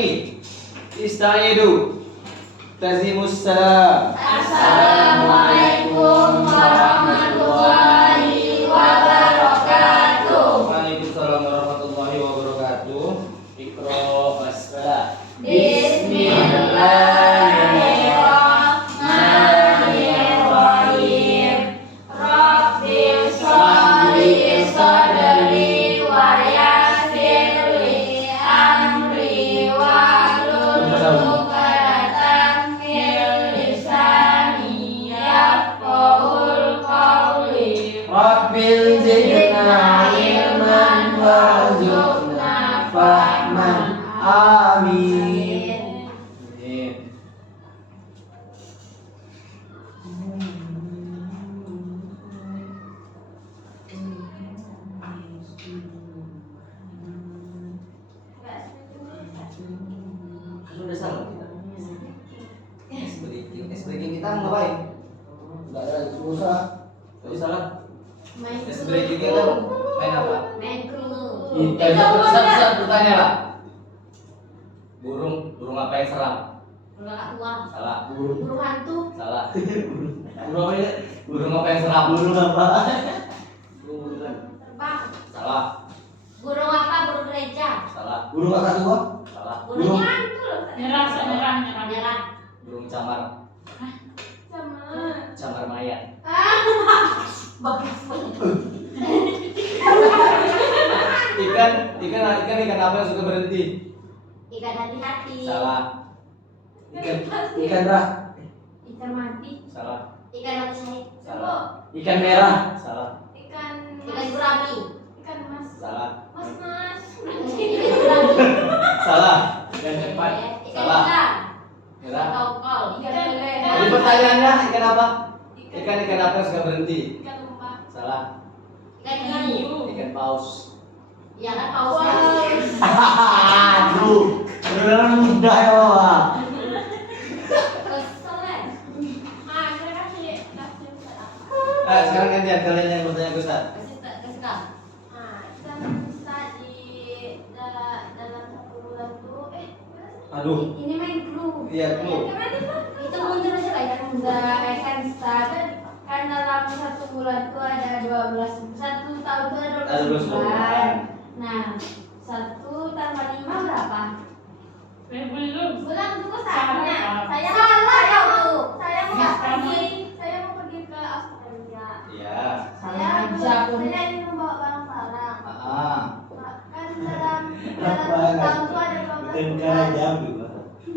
lagi. Istaidu. Tazimussalam. Assalamualaikum warahmatullahi wabarakatuh. Waalaikumsalam warahmatullahi wabarakatuh. Iqra basmalah. Bismillahirrahmanirrahim. Rabbil sholli sadri wa yassir li amri wahlul 'uqdatam min lisani yafqahul qawli. Rabbil zidna ilman warzuqna fahman. Amin. Amin. Sudah salah kita. Breaking kita ngapain? Enggak ada susah. Tadi salah. Main Breaking kita main apa? main clue. Satu bertanya lah. Burung apa yang seram? Enggak uang. Salah. Burung hantu. Salah. Burung apa ya? Burung apa yang seram? Burung apa? Burung. Terbang. Salah. Burung apa? Burung gereja. Salah. Burung apa tua? Salah. Burung hantu loh. Nyerah. Burung camar. Sama. Camar mayat. Bagus banget. Ikan apa yang suka berhenti? Ikan hati-hati. Salah. Ikan rah. Ikan mati. Salah. Ikan mati syahid. Salah. Ikan merah. Salah. Ikan gurami. Ikan mas. Salah. Mas. Ikan gurami. Salah. Ikan cepat. Ikan Salah. ikan. Merah. Tongkol. Ikan lele. Jadi pertanyaannya ikan apa? Ikan apa yang suka berhenti? Ikan lumba. Salah. Ikan hiu. Ikan paus. Ya kan paus. Aduh, beneran mudah ya Bapak. Kesel ya. Saya kasih Sekarang gantian kalian yang bertanya ke Ustaz. kasih kak. Kita bisa di dalam 1 bulan tuh Aduh. ini main clue. Iya, clue. Itu mundur aja lah kan kan start kan dalam 1 bulan tuh ada 12 1 tahun tuh ada 12 bulan. Nah, 1 tambah 5 berapa? Belum. Bulan itu saatnya. Salah. Saya mau pergi ke Australia. Iya. Saya ingin membawa barang-barang. Ah. Kan dalam 1 tahun tuh ada 12 Bukan bulan. cara jam juga. 1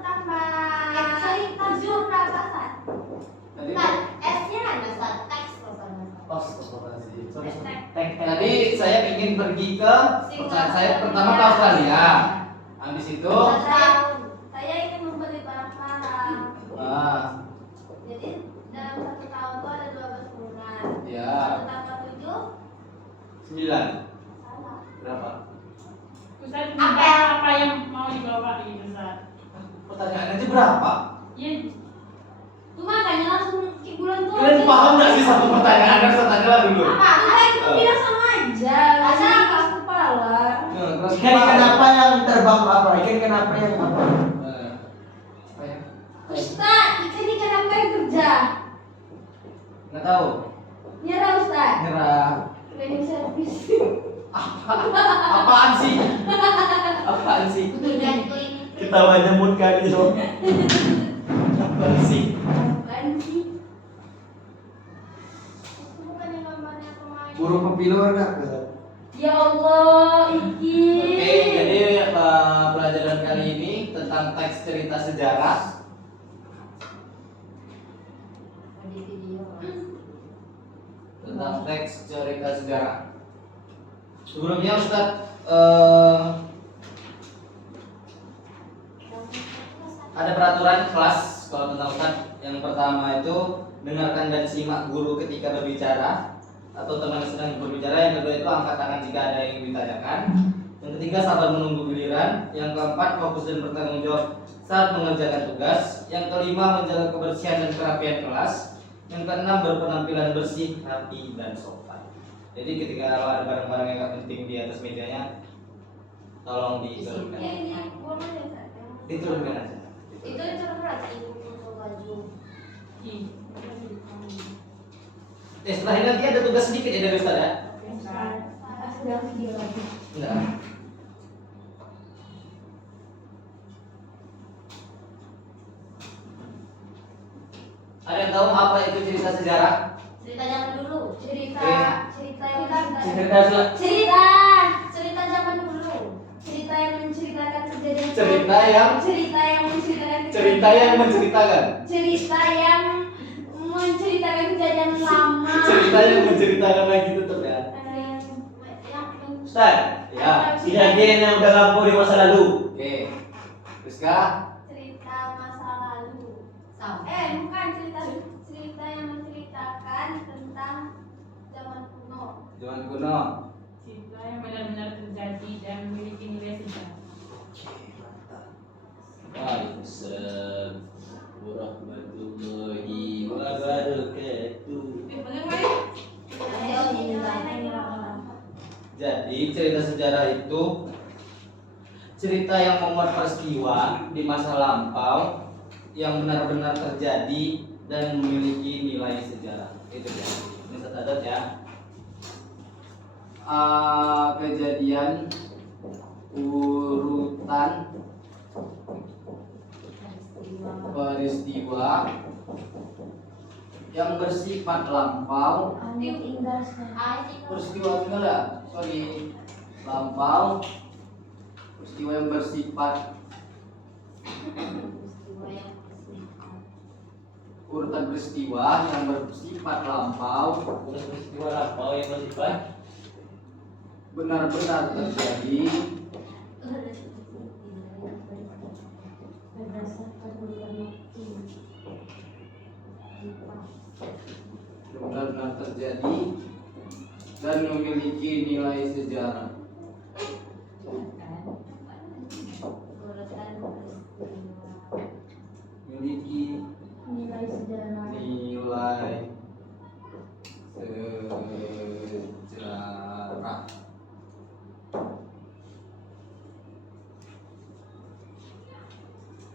tambah 7 berapa Sat? Tadi S-nya ada Sat, teks Tadi saya ingin pergi ke saya pertama ke Australia. Habis itu Saya ingin membeli barang-barang. Jadi dalam 1 tahun tuh ada 12 bulan. Ya. 1 tambah 7 9. salah. Berapa? Ustaz apa yang mau dibawa gitu Ustaz? Pertanyaan aja berapa? Ya, Tuh makanya langsung ke bulan tuh. Kalian paham nggak sih satu pertanyaan? Anda saya tanya lah dulu. Apa? Itu bilang sama aja. Masa kelas kepala. Ikan apa yang terbang apa? Ikan apa yang apa? Apa ya? Ustaz, ikan apa yang kerja? Nggak tahu. Nyerah Ustaz. Nyerah. Cleaning service. Apaan sih? Apaan sih? Dan cleaning. Ketawa nyemut kali itu. Apaan sih? Apaan sih? Itu bukan yang gambarnya pemain. Burung pepiluan enggak? Ya Allah, Iki. Oke, jadi pelajaran kali ini tentang teks cerita sejarah. Di video. Tentang teks cerita sejarah. Sebelumnya Ustaz ada peraturan kelas kalau tentang Ustaz. Yang pertama itu dengarkan dan simak guru ketika berbicara atau teman sedang berbicara. Yang kedua itu angkat tangan jika ada yang ditanyakan. Yang ketiga sabar menunggu giliran. Yang keempat fokus dan bertanggung jawab saat mengerjakan tugas. Yang kelima menjaga kebersihan dan kerapian kelas. Yang keenam berpenampilan bersih, rapi dan sopan. Jadi ketika ada barang-barang yang gak penting di atas mejanya, Tolong diturunkan. Diturunkan aja. Itu terberat ibu untuk baju. Setelah ini nanti ada tugas sedikit ya dari Ustaz ya? Sudah video lagi. Enggak. Ada yang tahu apa itu cerita sejarah? Cerita zaman dulu. Cerita zaman dulu. Cerita yang menceritakan kejadian. Cerita yang menceritakan cerita yang menceritakan. cerita yang menceritakan kejadian lama. Cerita yang menceritakan lagi tetap ya. Ustaz, Ya. kejadian yang udah lampau di masa lalu. Oke. Terus Kak? Cerita masa lalu. Bukan cerita yang menceritakan tentang zaman kuno. Zaman kuno. Cerita yang benar-benar terjadi dan memiliki nilai sejarah. Oke, mantap. Waalaikumsalam warahmatullahi wabarakatuh. Benar Mari? Jadi cerita sejarah itu cerita yang memuat peristiwa di masa lampau yang benar-benar terjadi dan memiliki nilai sejarah. Itu ya. Ini catat ya. Kejadian urutan peristiwa yang bersifat lampau. Peristiwa enggak lah, sorry, lampau. Peristiwa yang bersifat urutan peristiwa yang bersifat lampau. Peristiwa lampau yang bersifat Benar-benar terjadi benar-benar terjadi dan memiliki nilai sejarah. Memiliki Nilai sejarah. nilai sejarah.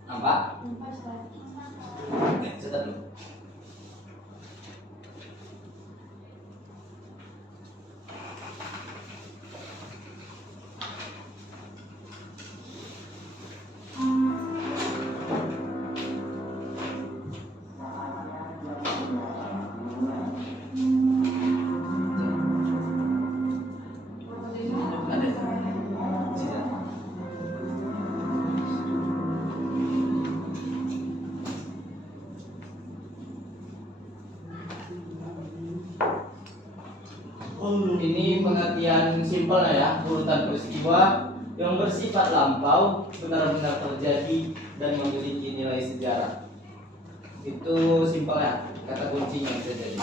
Nampak? Catat dulu. Ada. Siap. Ini pengertian simpel ya, urutan peristiwa yang bersifat lampau benar-benar terjadi dan memiliki nilai sejarah. Itu simpel ya, kata kuncinya bisa jadi.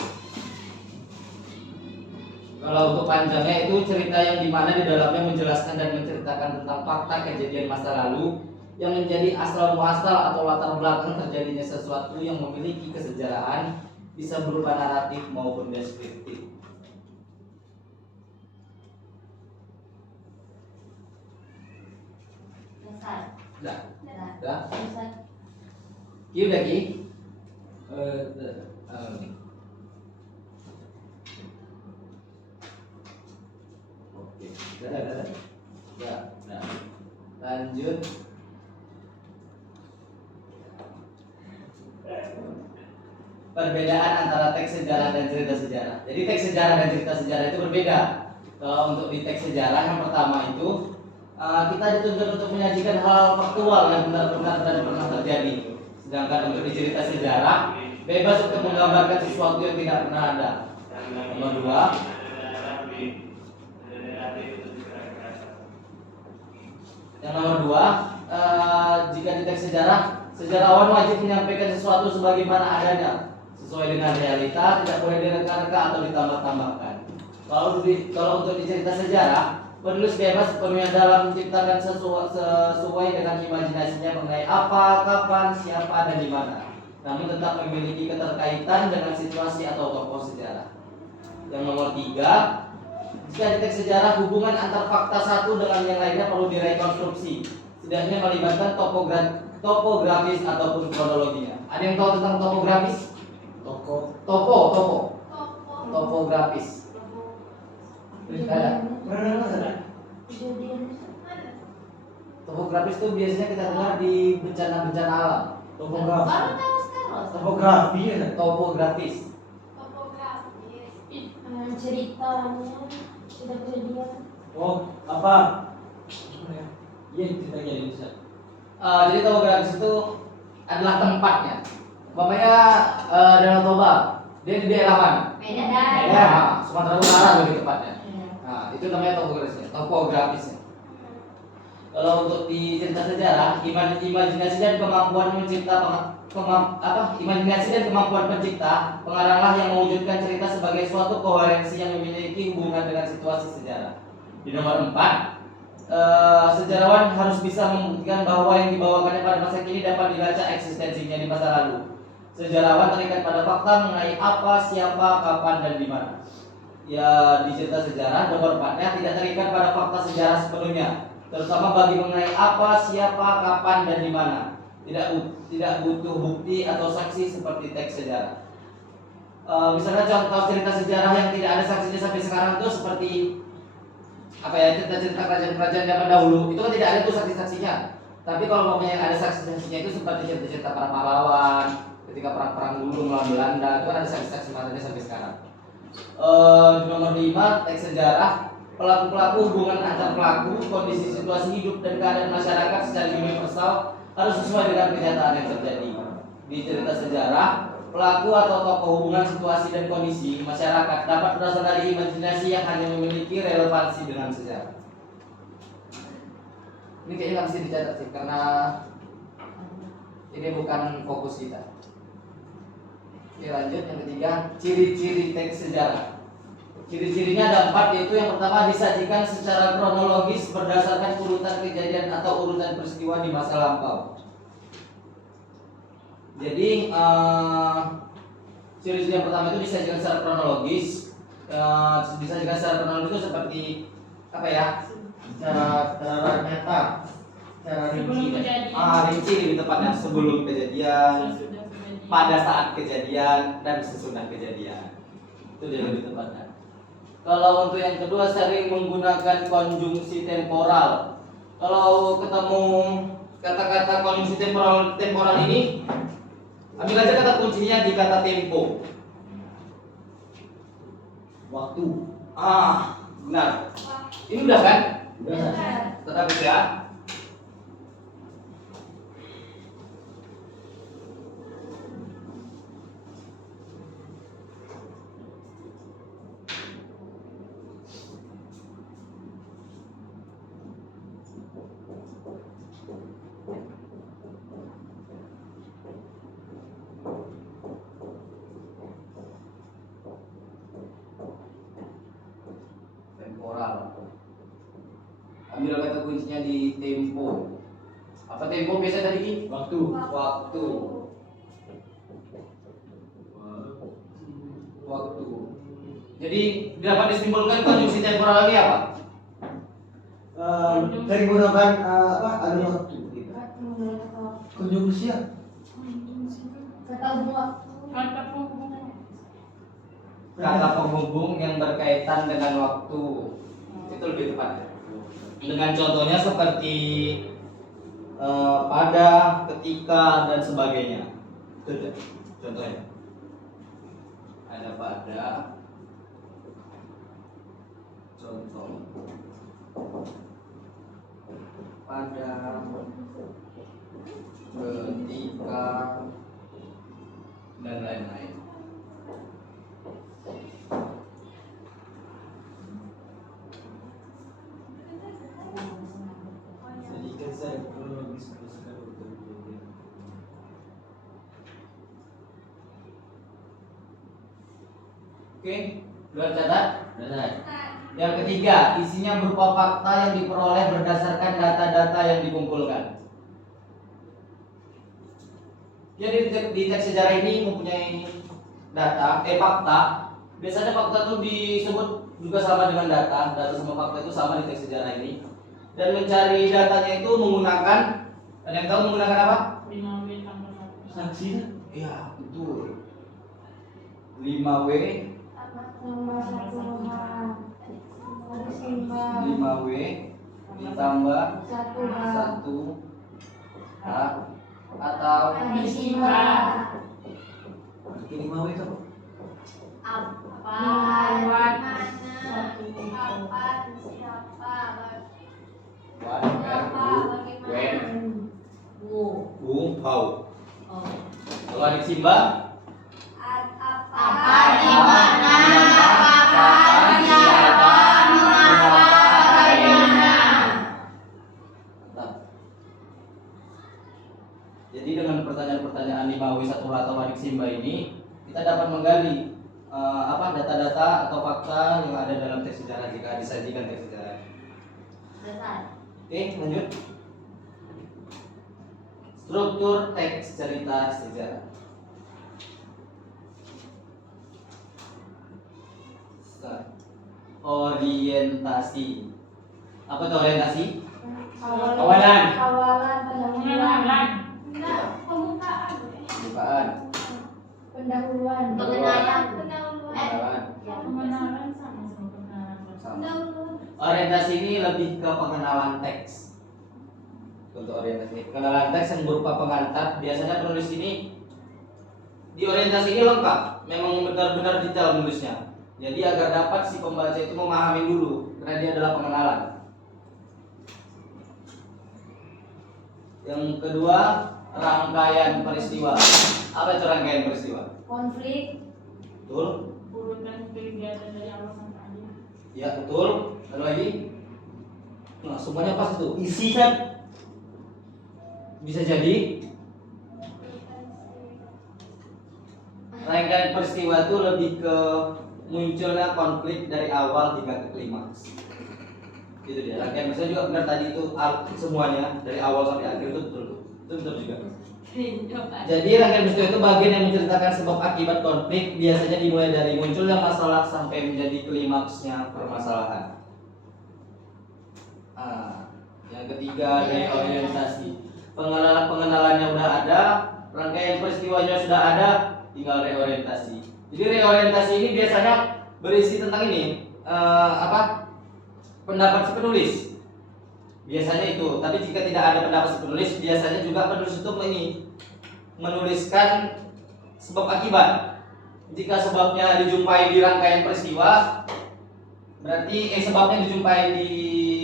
Kalau untuk panjangnya itu cerita yang dimana di dalamnya menjelaskan dan menceritakan tentang fakta kejadian masa lalu yang menjadi asal muasal atau latar belakang terjadinya sesuatu yang memiliki kesejarahan, bisa berupa naratif maupun deskriptif. Dah, dah. Ki udah Ki? Oke, dah. Ya. Lanjut. Perbedaan antara teks sejarah dan cerita sejarah. Jadi teks sejarah dan cerita sejarah itu berbeda. Kalau untuk di teks sejarah yang pertama itu kita dituntut untuk menyajikan hal faktual yang benar-benar dan pernah terjadi. Sedangkan untuk di cerita sejarah bebas untuk menggambarkan sesuatu yang tidak pernah ada. Nomor dua, jika di teks sejarah, sejarawan wajib menyampaikan sesuatu sebagaimana adanya, sesuai dengan realita, tidak boleh direka-reka atau ditambah-tambahkan. Kalau untuk di cerita sejarah, penulis bebas sepenuhnya dalam menciptakan sesuai dengan imajinasinya mengenai apa, kapan, siapa, dan di mana. Namun tetap memiliki keterkaitan dengan situasi atau tokoh sejarah. Yang nomor tiga, Jika di teks sejarah hubungan antar fakta satu dengan yang lainnya perlu direkonstruksi, setidaknya melibatkan topografis ataupun kronologinya. Ada yang tahu tentang topografis? Topografis. Ada. Topografis itu biasanya kita dengar di bencana-bencana alam. Topografi. Baru tahu sekarang. Topografi ya. Topografis. Ceritanya sudah kejadian. Oh, apa? Iya, cerita jadi bisa. Jadi topografis itu adalah tempatnya. Umpamanya Danau Toba, dia di daerah mana? Medan. Nah, Sumatera Utara lebih tepatnya. Nah, itu namanya topografisnya. Kalau untuk di cerita sejarah, imajinasi dan kemampuan imajinasi dan kemampuan pencipta pengaranglah yang mewujudkan cerita sebagai suatu koherensi yang memiliki hubungan dengan situasi sejarah. Di nomor 4, sejarawan harus bisa membuktikan bahwa yang dibawakannya pada masa kini dapat dilacak eksistensinya di masa lalu. Sejarawan terikat pada fakta mengenai apa, siapa, kapan, dan di mana. Ya, di cerita sejarah nomor 4-nya tidak terikat pada fakta sejarah sepenuhnya, terutama bagi mengenai apa, siapa, kapan, dan di mana. Tidak butuh bukti atau saksi seperti teks sejarah. Misalnya contoh cerita sejarah yang tidak ada saksinya sampai sekarang itu seperti apa ya, cerita-cerita kerajaan-kerajaan zaman dahulu itu kan tidak ada tuh saksi-saksinya. Tapi kalau yang ada saksi-saksinya itu seperti cerita-cerita para pahlawan ketika perang-perang dulu melawan Belanda, itu kan ada saksi-saksi matanya sampai sekarang. Di nomor 5, teks sejarah. Pelaku-pelaku hubungan antar pelaku, kondisi situasi hidup dan keadaan masyarakat secara universal harus sesuai dengan kenyataan yang terjadi. Di cerita sejarah, pelaku atau tokoh hubungan situasi dan kondisi masyarakat dapat berasal dari imajinasi yang hanya memiliki relevansi dengan sejarah. Ini kayaknya nggak mesti dicatat sih, karena ini bukan fokus kita. Oke, lanjut yang ketiga, ciri-ciri teks sejarah. Ciri-cirinya ada 4, yaitu yang pertama disajikan secara kronologis berdasarkan urutan kejadian atau urutan peristiwa di masa lampau. Jadi ciri-ciri yang pertama itu disajikan secara kronologis. Disajikan secara kronologis itu seperti apa ya? Secara nyata, secara rinci. Rinci lebih tepatnya sebelum kejadian, pada saat kejadian, dan sesudah kejadian. Itu dia lebih tepatnya. Kalau untuk yang kedua, sering menggunakan konjungsi temporal. Kalau ketemu kata-kata konjungsi temporal ini, ambil aja kata kuncinya di kata tempo. Waktu. Benar. Ini udah kan? Udah. Tetap ya. Temporal. Ambil kata kuncinya di tempo. Apa tempo biasa tadi Ki? Waktu. Waktu. Jadi dapat disimpulkan konjungsi temporal ini apa? Dari menggunakan adu waktu. Konjungsi ya. Kata waktu. Kata penghubung yang berkaitan dengan waktu. Itu lebih tepat. Dengan contohnya seperti pada, ketika, dan sebagainya. Itu dia contohnya. Ada pada, contoh pada, ketika, dan lain-lain. Sedikit saya kronologis berdasarkan urutan. Oke, sudah catat? Yang ketiga, isinya berupa fakta yang diperoleh berdasarkan data-data yang dikumpulkan. Jadi di teks sejarah ini mempunyai fakta. Biasanya fakta itu disebut juga sama dengan data sama fakta itu sama di teks sejarah ini. Dan mencari datanya itu menggunakan, ada yang tahu menggunakan apa? 5W tambah 1. Saksi. Iya, betul. 5W Tambah 1H. Ada Simba. 5W ditambah 1H. 1H atau Ada Simba. ini 5W itu apa? What, where, who, how. Kalau adik Simba, mantap. Jadi dengan pertanyaan-pertanyaan 5W 1H atau adik Simba ini, kita dapat menggali data-data atau fakta yang ada dalam teks sejarah jika disajikan teks sejarah. Oke, lanjut. Struktur teks cerita sejarah. Orientasi. Apa itu orientasi? Kawalan. Kawalan Pengenalan. Pembukaan. pendahuluan. Pengenalan. Pengenalan sama pengenalan. Sama. Orientasi ini lebih ke pengenalan teks. Untuk orientasi, pengenalan teks yang berupa pengantar. Biasanya penulis ini di orientasi ini lengkap, memang benar-benar detail menulisnya. Jadi agar dapat si pembaca itu memahami dulu, karena dia adalah pengenalan. Yang kedua, rangkaian peristiwa. Apa itu rangkaian peristiwa? Konflik. Betul? Urutan kegiatan dari awal sampai akhir. Ya betul. Ada lagi? Nah semuanya pas itu. Isi kan? Bisa jadi rangkaian peristiwa itu lebih ke munculnya konflik dari awal hingga ke klimaks. Itu dia. Rangkaian peristiwa juga benar tadi itu semuanya dari awal sampai akhir itu betul. Itu betul juga. Jadi rangkaian peristiwa itu bagian yang menceritakan sebab akibat konflik, biasanya dimulai dari munculnya masalah sampai menjadi klimaksnya permasalahan. Yang ketiga reorientasi. Pengenalannya udah ada, rangkaian peristiwanya sudah ada, tinggal reorientasi. Jadi reorientasi ini biasanya berisi tentang ini, pendapat si penulis. Biasanya itu. Tapi jika tidak ada pendapat si penulis, biasanya juga penulis itu menuliskan sebab akibat. Jika sebabnya dijumpai di rangkaian peristiwa, berarti sebabnya dijumpai di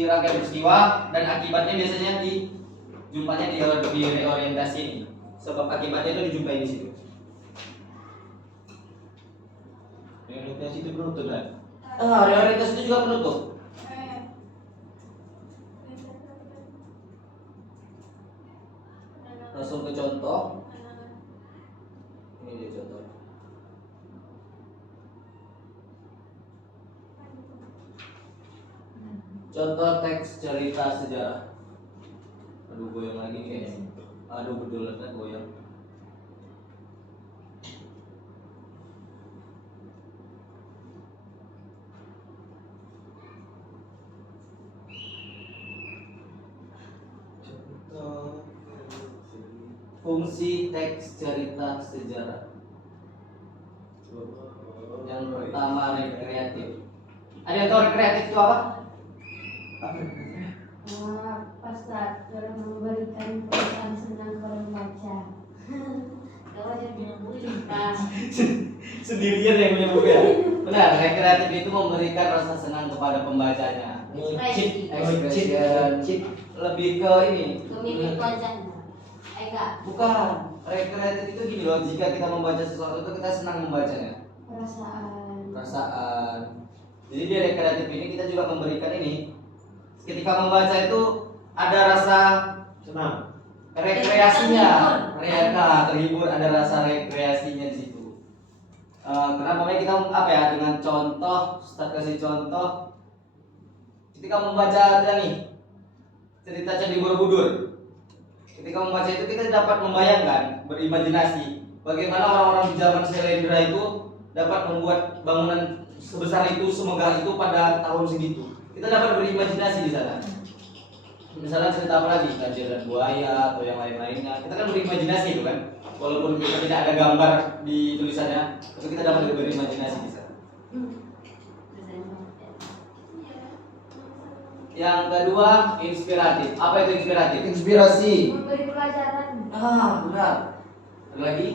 rangkaian peristiwa dan akibatnya biasanya dijumpanya di reorientasi ini. Sebab akibatnya itu dijumpai di situ. Reorientasi itu penutup kan? Reorientasi itu juga penutup. Langsung ke contoh. Ini dia contoh. Contoh teks cerita sejarah. Aduh goyang lagi kayaknya. Aduh betul kan goyang. Contoh fungsi teks cerita sejarah. Yang pertama rekreatif. Ada yang tahu rekreatif itu apa? Pasal dalam memberikan perasaan senang kepada membaca. Kalau jadi Sendirian yang punya buku ya. Benar, rekreatif itu memberikan rasa senang kepada pembacanya. Expression. Lebih ke ini. Memilih wajahnya. Enggak. Bukan. Rekreatif itu gini loh, jika kita membaca sesuatu itu kita senang membacanya. Perasaan. Jadi di rekreatif ini kita juga memberikan ini. Ketika membaca itu ada rasa Senang. rekreasinya, terhibur, ada rasa rekreasinya di situ. Kenapa kita dengan contoh, Ustaz kasih contoh. Ketika membaca nih cerita Candi Borobudur, ketika membaca itu kita dapat membayangkan, berimajinasi bagaimana orang-orang di zaman Syailendra itu dapat membuat bangunan sebesar itu, semegah itu pada tahun segitu. Kita dapat berimajinasi di sana. Misalnya cerita apa lagi, Banjir dan Buaya atau yang lain-lainnya. Kita kan berimajinasi itu kan. Walaupun kita tidak ada gambar di tulisannya, tapi kita dapat berimajinasi di sana. Yang kedua, inspiratif. Apa itu inspiratif? Inspirasi. Memberi pelajaran. Benar. Ada lagi?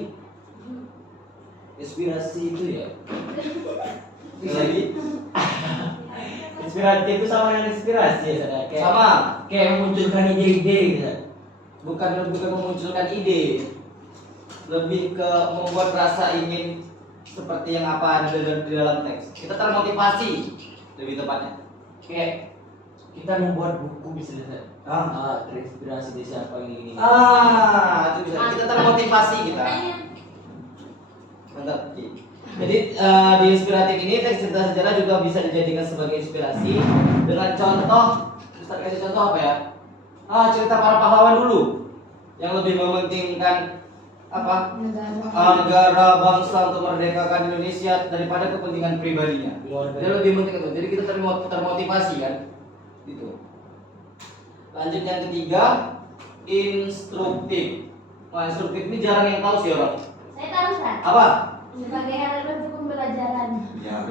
Inspirasi itu ya. Ada lagi? Inspiratif itu sama dengan inspirasi ya, Sada. Kayak Sama. kayak memunculkan ide-ide gitu. Bukan memunculkan ide, lebih ke membuat rasa ingin seperti yang apa ada di dalam teks. Kita termotivasi, lebih tepatnya. Kayak kita membuat buku bisa terinspirasi dari siapa ini. Itu bisa. Kita termotivasi kita. Mantap. Jadi di inspiratif ini teks cerita sejarah juga bisa dijadikan sebagai inspirasi dengan contoh. Ustaz kasih contoh apa ya? Cerita para pahlawan dulu yang lebih mementingkan apa? Negara bangsa untuk merdekakan Indonesia daripada kepentingan pribadinya. Dia lebih penting itu. Jadi kita termotivasi kan? Gitu. Lanjut yang ketiga, instruktif. Instruktif ini jarang yang tahu sih orang. Saya tahu, Ustaz. Apa? Sebagai alat untuk pembelajaran. Ya.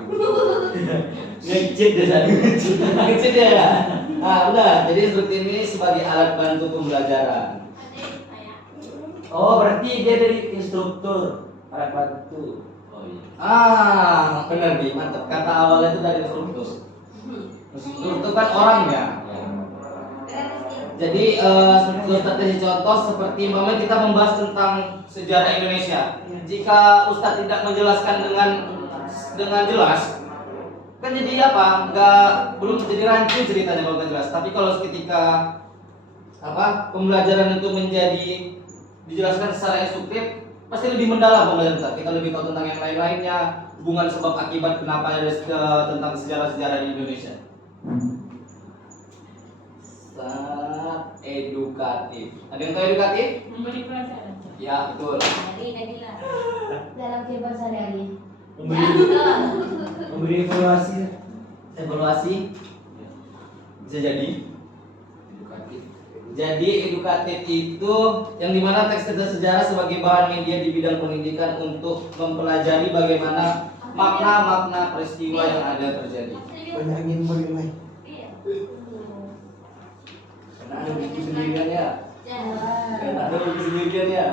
Ngecit deh Sada. Kecil ya. Udah. Jadi instruktif ini sebagai alat bantu pembelajaran. Oh, berarti dia dari instruktur, alat bantu. Oh iya. Benar Bi, mantap. Kata awalnya itu dari instruktur. Instruktur itu kan orangnya. Jadi Ustaz kasih contoh seperti umpamanya kita membahas tentang sejarah Indonesia. Jika Ustaz tidak menjelaskan dengan jelas, kan jadi apa? Belum jadi rancu ceritanya kalau nggak jelas. Tapi kalau ketika pembelajaran itu dijelaskan secara instruktif, pasti lebih mendalam pembelajaran kita. Kita lebih tahu tentang yang lain-lainnya, hubungan sebab akibat kenapa ada tentang sejarah-sejarah di Indonesia. Sangat edukatif. Ada yang tahu edukatif? Memberi pelajaran. Ya, betul. Dalam kehidupan sehari-hari. Memberi evaluasi. Evaluasi bisa jadi Edukatif. Jadi edukatif itu yang dimana teks cerita sejarah sebagai bahan media di bidang pendidikan untuk mempelajari bagaimana makna-makna peristiwa yang ada terjadi. Banyak angin bagaimana? Karena ada buku sendirian ya. Karena ada buku sendirian ya.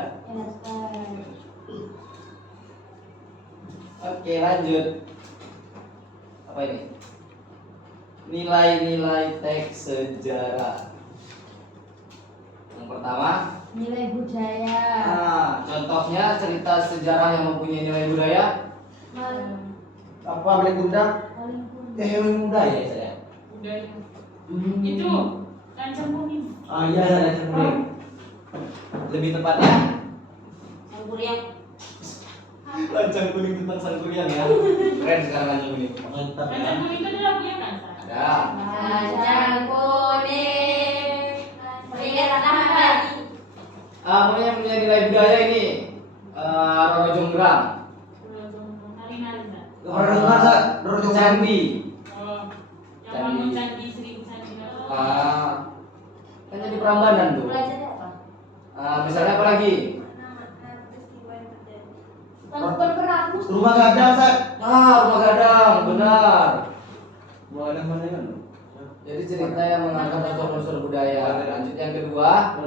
Oke, lanjut. Apa ini? Nilai-nilai teks sejarah. Yang pertama, Nilai budaya. contohnya cerita sejarah yang mempunyai nilai budaya. Apa paling gudang? Yang muda ya saya. Udah. Itu lancang kuning. Iya Sada cermin. Lebih tepatnya, Sangkuriang. lancang kuning tentang Sangkuriang ya. Keren sekarang lancang kuning. Mantap ya. Lancang kuning itu ada lagunya kan? Sa? Ada. Lancang kuning. Peringatan hari. Punya nilai budaya ini. Roro Jonggrang, Nari-nari, Sa. Orang dengar sa, Roro Candi. Oh, yang bangun candi Seribu Candi. Kan jadi Prambanan tuh. Belajarnya apa? Misalnya apa lagi? Tangkuban perahu. Rumah gadang sa. Rumah Gadang, benar. Mana mana kan? Jadi cerita yang mengangkat unsur-unsur budaya. Lanjut yang kedua,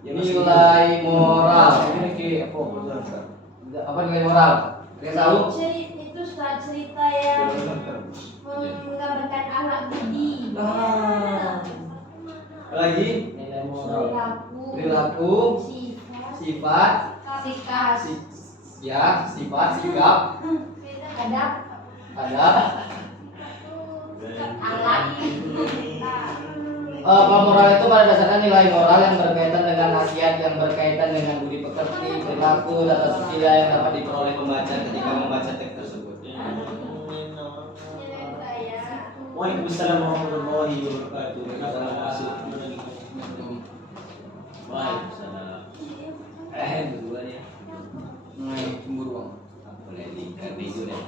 Yang nilai moral. Ini kayak apa? Apa nilai moral? Kalian tahu? Itu cerita yang menggambarkan akhlak budi. Apa lagi? Nilai moral. Perilaku, Sifat, sifat, sikap, sifat, sikap, adab, akhlak. Moral itu pada dasarnya nilai moral yang berkaitan dengan nasihat, yang berkaitan dengan budi pekerti, perilaku, tata sila yang dapat diperoleh pembaca ketika membaca teks tersebut. Waalaikumsalam warahmatullahi wabarakatuh. Waalaikumsalam. Duluan ya. Cemburu bang. Boleh di itu dan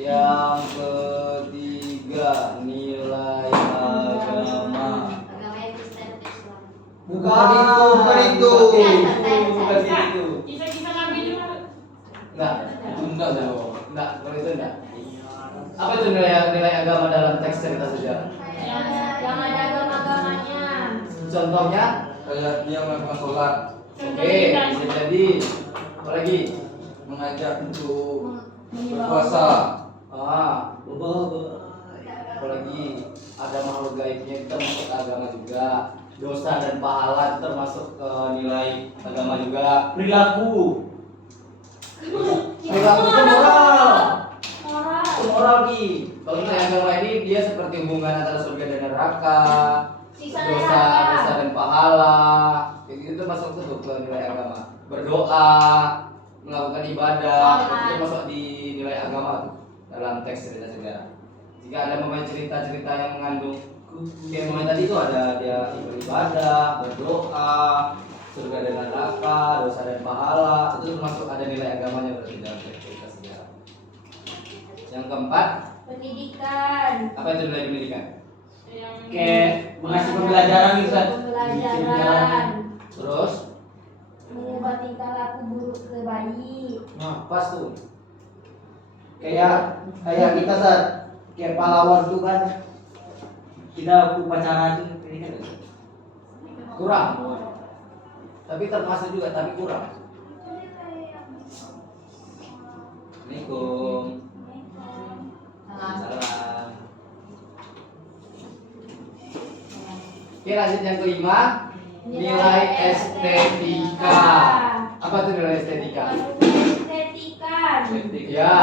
Yang ketiga, nilai agama. Agamanya Kristen atau Islam? Bukan itu. Bukan itu. Kisah-kisah Nabi juga. Enggak, itu enggak dong. Enggak, bukan itu enggak. Apa itu nilai agama dalam teks cerita sejarah? Yang ada agama-agamanya. Contohnya, Kayak dia melakukan sholat, oke, bisa jadi. Apa lagi? mengajak untuk Menyembah berpuasa, Apa lagi? Ada makhluk gaibnya itu termasuk agama juga. Dosa dan pahala itu termasuk nilai agama juga. Perilaku. Perilaku itu moral. moral. Itu moral Ki. Kalau nilai agama ini dia seperti hubungan antara surga dan neraka, Siksa dosa neraka. dan pahala. Kayak gitu itu masuk tuh ke nilai agama. Berdoa, melakukan ibadah, Sholat. itu masuk di nilai agama tuh dalam teks cerita sejarah. Jika ada memang cerita-cerita yang mengandung kayak momen tadi itu ada dia beribadah, berdoa, surga dan neraka, dosa dan pahala, itu termasuk ada nilai agamanya berarti dalam teks cerita sejarah. Yang keempat, Pendidikan. apa itu nilai pendidikan? Kayak mengasih pembelajaran gitu kan. Pembelajaran. Terus, Mengubah tingkah laku buruk ke baik. nah pas tuh. Kayak kita saat kayak pahlawan tuh kan. Kita upacara itu ini kan. Kurang. Tapi termasuk juga, tapi kurang. Assalamualaikum. Salam. Oke, lanjut yang kelima, nilai estetika. Apa tuh nilai estetika? Estetika. Ya.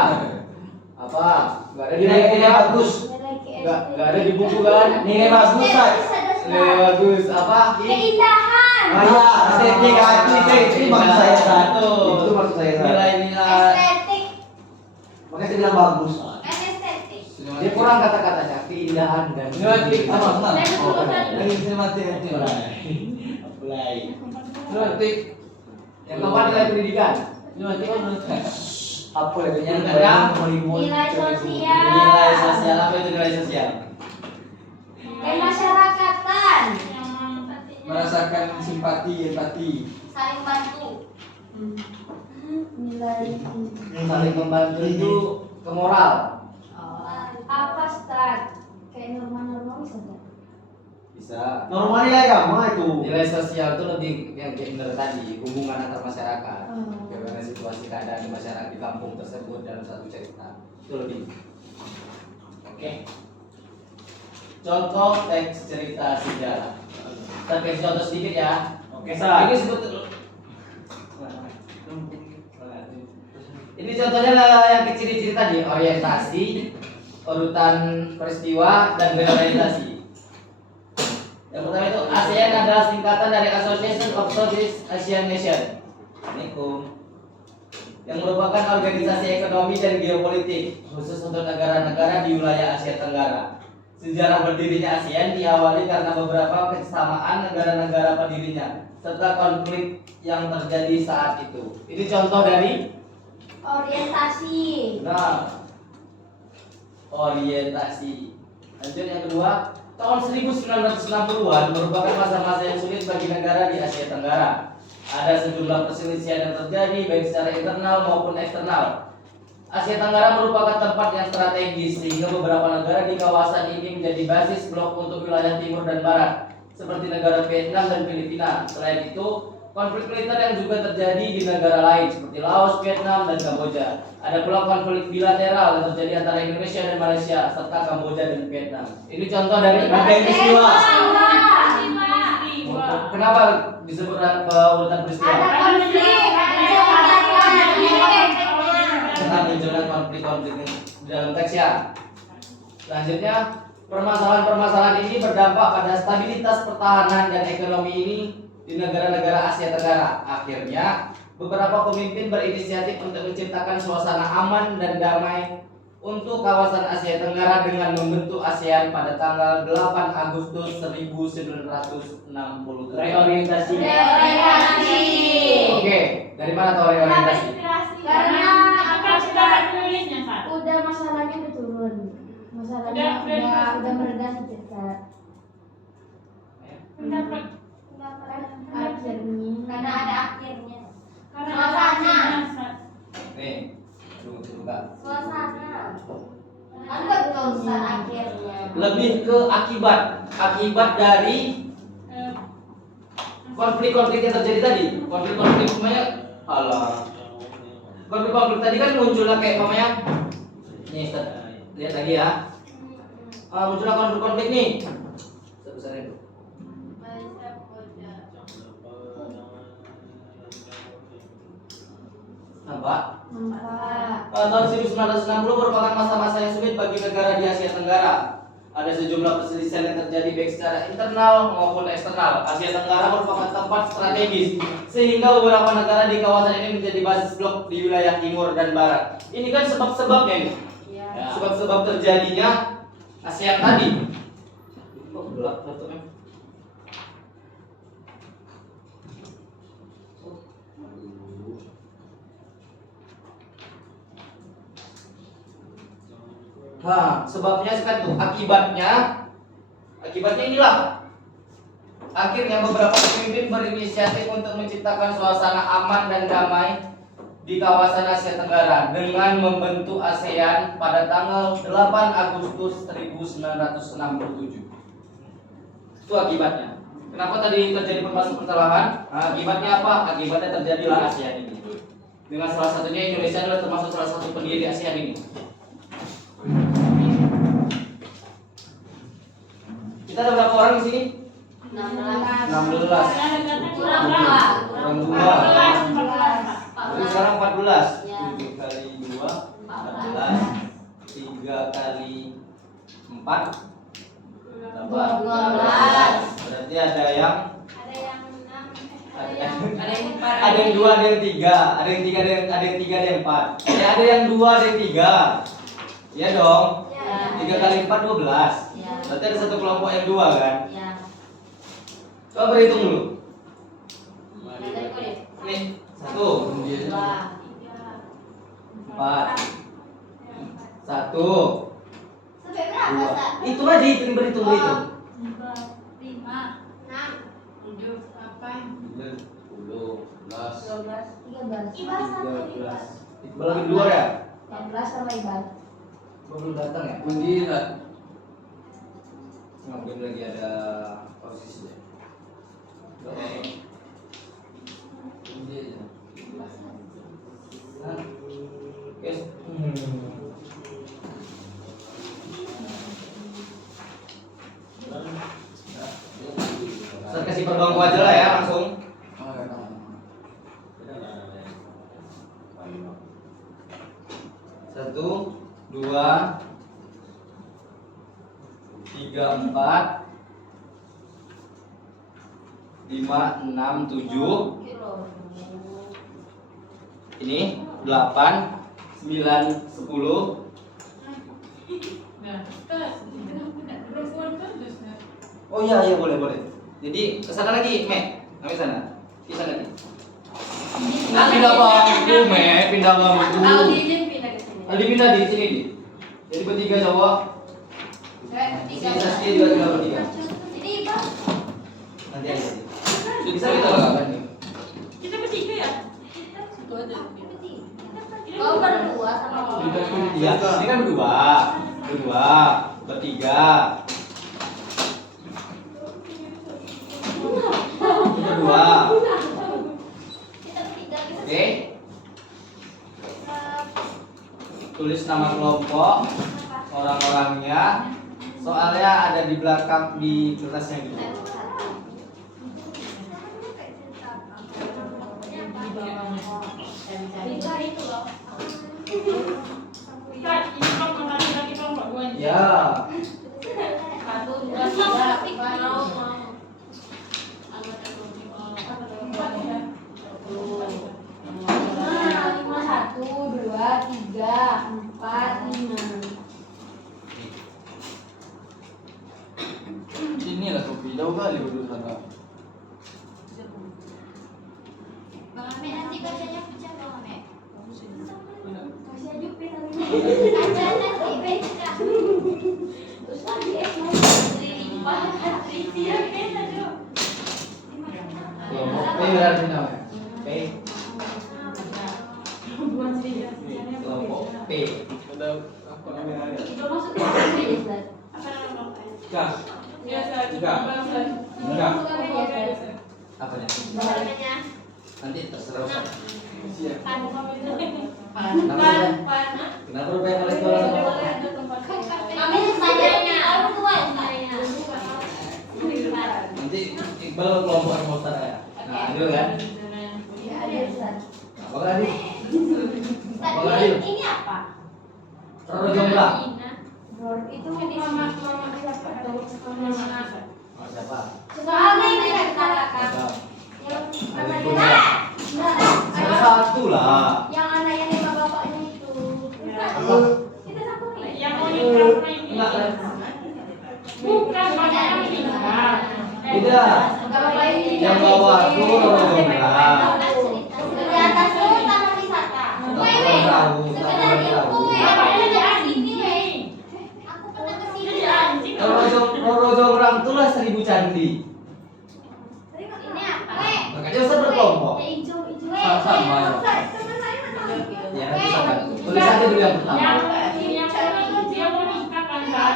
Apa? Gak ada di Nilai buku ya? bagus. Gak ada di buku kan? Nilai bagus Sat. Nilai bagus. Apa? Keindahan. Ah ya, estetika itu maksud saya Sat. Satu. Itu maksud saya Sat. Nilai-nilai. Estetik. Makanya saya bilang bagus. Kan estetik. Dia kurang kata-katanya, keindahan dan Sinematik, apa? Saya betul, Sat. Lagi sinematik aja. Mulai. Sinematik, yang keempat nilai pendidikan. sinematik kan menurut Apa itu yang Ada? Nilai sosial. Nilai sosial, apa itu nilai sosial? Kemasyarakatan. merasakan simpati, empati. Saling bantu. Nilai Saling membantu itu ke moral. apa Stat? Kayak norma-norma bisa nggak? Bisa. Normal nilai agama itu. Nilai sosial itu lebih yang kayak bener tadi, hubungan antar masyarakat. Oh. Bagaimana situasi keadaan di masyarakat di kampung tersebut dalam satu cerita. Itu lebih. Oke. Contoh teks cerita sejarah. Kita kasih contoh sedikit ya. Oke, Sa. Ini sebetulnya. Ini contohnya lah yang kecil-kecil tadi, orientasi, urutan peristiwa dan berorientasi. Yang pertama itu ASEAN adalah singkatan dari Association of Southeast Asian Nations. Assalamualaikum. Yang merupakan organisasi ekonomi dan geopolitik khusus untuk negara-negara di wilayah Asia Tenggara. Sejarah berdirinya ASEAN diawali karena beberapa kesamaan negara-negara pendirinya serta konflik yang terjadi saat itu. Ini contoh dari Orientasi. orientasi. Lanjut yang kedua, tahun 1960-an merupakan masa-masa yang sulit bagi negara di Asia Tenggara. Ada sejumlah perselisihan yang terjadi baik secara internal maupun eksternal. Asia Tenggara merupakan tempat yang strategis sehingga beberapa negara di kawasan ini menjadi basis blok untuk wilayah timur dan barat, seperti negara Vietnam dan Filipina. Selain itu, konflik militer yang juga terjadi di negara lain seperti Laos, Vietnam, dan Kamboja. Ada pula konflik bilateral yang terjadi antara Indonesia dan Malaysia serta Kamboja dan Vietnam. Ini contoh dari rangkaian peristiwa. Kenapa disebut urutan peristiwa? Ada konflik. Karena munculnya konflik-konflik di dalam teks ya. Selanjutnya, permasalahan-permasalahan ini berdampak pada stabilitas pertahanan dan ekonomi ini di negara-negara Asia Tenggara. Akhirnya, beberapa pemimpin berinisiatif untuk menciptakan suasana aman dan damai untuk kawasan Asia Tenggara dengan membentuk ASEAN pada tanggal 8 Agustus 1960. Reorientasi. Orientasi. Oke, dari mana tahu reorientasi? Karena Kita sudah tulisnya, Pak. udah masalahnya Masalahnya udah meredah sih Kak. Pendapat Akhirnya karena ada akhirnya. karena Suasana. Nih, tunggu dulu Kak. Suasana. Kan betul Ustaz akhirnya. Lebih ke akibat dari konflik-konflik yang terjadi tadi. Konflik-konflik semuanya alah. Konflik-konflik tadi kan munculnya kayak namanya. Nih, Ustaz, lihat lagi ya. Munculnya konflik-konflik nih. Sebesar itu. Nampak? Tahun 1960 merupakan masa-masa yang sulit bagi negara di Asia Tenggara. Ada sejumlah perselisihan yang terjadi baik secara internal maupun eksternal. Asia Tenggara merupakan tempat strategis sehingga beberapa negara di kawasan ini menjadi basis blok di wilayah timur dan barat. Ini kan sebab-sebabnya ini. Ya. Sebab-sebab terjadinya ASEAN tadi. Oh, gelap laptopnya. Nah, sebabnya kan tuh akibatnya inilah. Akhirnya beberapa pemimpin berinisiatif untuk menciptakan suasana aman dan damai di kawasan Asia Tenggara dengan membentuk ASEAN pada tanggal 8 Agustus 1967. Itu akibatnya. Kenapa tadi terjadi permasalahan? Nah, akibatnya apa? Akibatnya terjadilah ASEAN ini. Dengan salah satunya Indonesia adalah termasuk salah satu pendiri ASEAN ini. Kita ada berapa orang di sini? 16. Kurang dua. Kurang 2. Jadi sekarang 14. 7 kali 2 14. 3 kali 4 12. Berarti ada yang Ada yang 6. ada yang 2, ada yang 3, ada yang 3, ada yang 3, ada yang 4. Ya, ada yang 2, ada yang 3. Iya dong. 3 kali 4 12. Berarti ada satu kelompok yang 2 kan? Coba berhitung dulu. Nih, 1 4 1 Sampai berapa, Ustaz? 2. Itu aja hitung berhitung. 5, 6, 12, 13. Bagi 2 ya? 14 sama Iban. Belum datang ya? Menggila. Mungkin lagi ada posisi. Guys, saya kasih perbangku aja lah ya langsung. Satu, 2, 3, 4, 5, 6, 7. Ini 8, 9, 10. Oh iya iya boleh. Jadi kesana lagi, Me. Kami sana. Di sana lagi. Nah, pindah bangku, Me. Pindah bangku. Aldi pindah di sini di. Jadi bertiga cowok. Tiga. Saskia juga tinggal bertiga. Ini Bang. Nanti aja. Bisa kita lakukan nih. Kita bertiga ya? Kau berdua sama Kita dia. pilih Iya, ini kan berdua, bertiga. Berdua. Kita bertiga. Oke. Tulis nama kelompok, orang-orangnya. Soalnya ada di belakang di kertasnya gitu. Bisa itu loh. Ustaz, ini kelompok laki-laki kelompok gue. Ya. 1, 2, 3. Mau. Lima, 1, 2, 3, 4, 5. Inilah kopi jauh kali duduk sana. Bang Ame nanti kacanya pecah Bang Ame. Kasih aja pin. Kaca nanti pecah. Kelompok P berarti namanya. P. Kelompok P. Ada apa namanya? Itu maksudnya apa ya, Ustaz? Apa nama bapaknya? Gas. Biasa. Enggak. Bangsa. Enggak. Apanya? Namanya Nanti terserah Ustaz. Siap. Kenapa rupanya oleh sekolah sama? Kami tanyanya, aku tua yang tanya. Nanti Iqbal kelompok sama Ustaz ya. Nah, Adil kan? Ya, ada Ustaz. Apa lagi? Ustaz, Apa lagi? ini apa? Roro jomblang. Itu mama siapa? Oh, siapa? Soalnya ini kan kakak. Siapa? Yang Alif anaknya Kurnia. Salah satu lah. yang anaknya nama bapaknya itu. Apa? Kita satu nih. Yang mau nikah ini. Enggak. Bukan bapaknya meninggal. Tidak. Yang bawah tuh Roro jomblang. Di atas tuh taman wisata. Taman perahu, taman perahu. Bapaknya di sini. Aku pernah ke sini. Jadi anjing. Roro jomblang itulah 1000 candi. Ini apa? Makanya Ustaz berkelompok. Hijau. Sama ya. Ya, nanti sama. Tulis aja dulu yang pertama. Yang dia mau nikah kan Kak?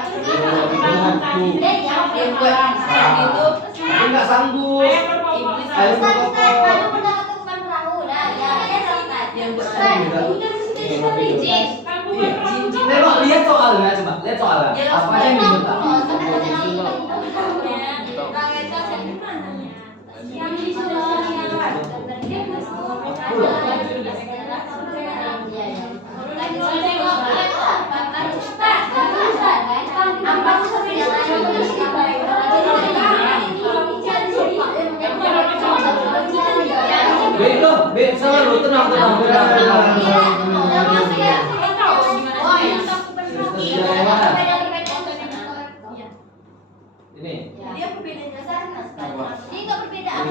Tapi nggak sanggup. Ayah berpokok. Ayo Ustaz, berkelompok. kamu pernah ke tukang perahu dah. Ya, Ustaz. Ustaz, ini kan sudah dirijek. Kan bukan orang Memang lihat soalnya, coba lihat soalnya. Apa yang diminta? Yang disuruh Belum, sabar lu, tenang. Ini. Dia perbedaannya sana sekarang. Apa? Ini enggak perbedaan.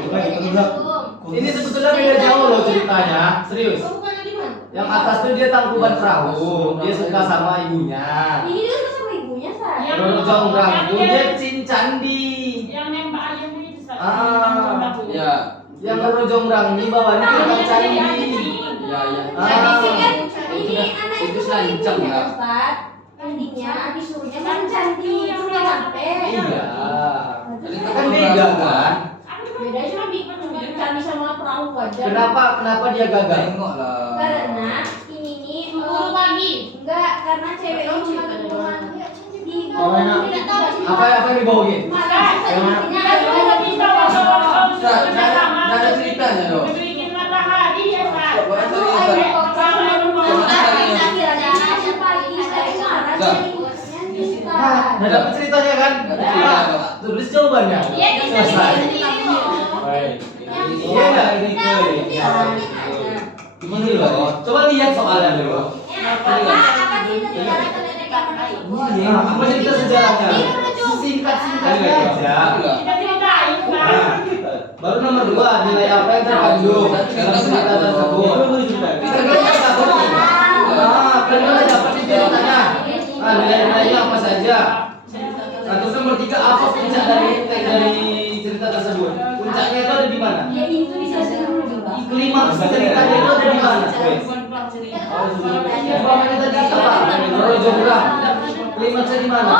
Ini sebetulnya beda jauh loh ceritanya, serius. Bukannya di mana? Yang atas tuh dia tangkuban perahu, dia suka sama ibunya. Ini dia suka sama ibunya, Sa. Yang Roro jomblang tuh dia cincandi. yang nembak ayam itu Sa. Ah, Ya. Yang Roro jomblang ini bawahnya Nah, dia dia candi. jadi anjing. Ya, ya. Jadi sih kan Itu ini dah- anak itu itu selancang ibunya, ya. Ustaz. Intinya disuruhnya kan candi, itu nggak sampai. Iya. Jadi Kan beda kan? Beda cuma bikin candi sama perahu aja. Kenapa dia gagal? Tengok lah. Karena ini nih pagi. enggak karena cewek ini cuma di Oh, enak. tidak tahu Apa yang dibawain? Yang mana? Nggak ada ceritanya dong. Bikin matahari ya Sa. Pokoknya Aduh, serius, ayo, Sa. kok sama Nah, dapat ceritanya kan? Nggak ada cerita dong. Tulis jawabannya. Iya, Selesai. Baik. Iya nggak ini ke? Gini loh. Coba lihat soalnya dulu. Iya, apa cerita sejarahnya? Singkat-singkatnya aja. Kita ceritain Sa. Baru nomor 2, nilai apa yang terkandung dalam cerita tersebut. Kita kan nggak dapat nih. Kan nggak dapat nih ceritanya. Nilai-nilainya apa saja? Nah, terus nomor 3, apa puncak dari cerita tersebut? Puncaknya itu ada di mana? Ya itu bisa dulu juga. Klimaks ceritanya itu ada di mana? Umpamanya tadi apa? Roro jomblang. Klimaksnya di mana?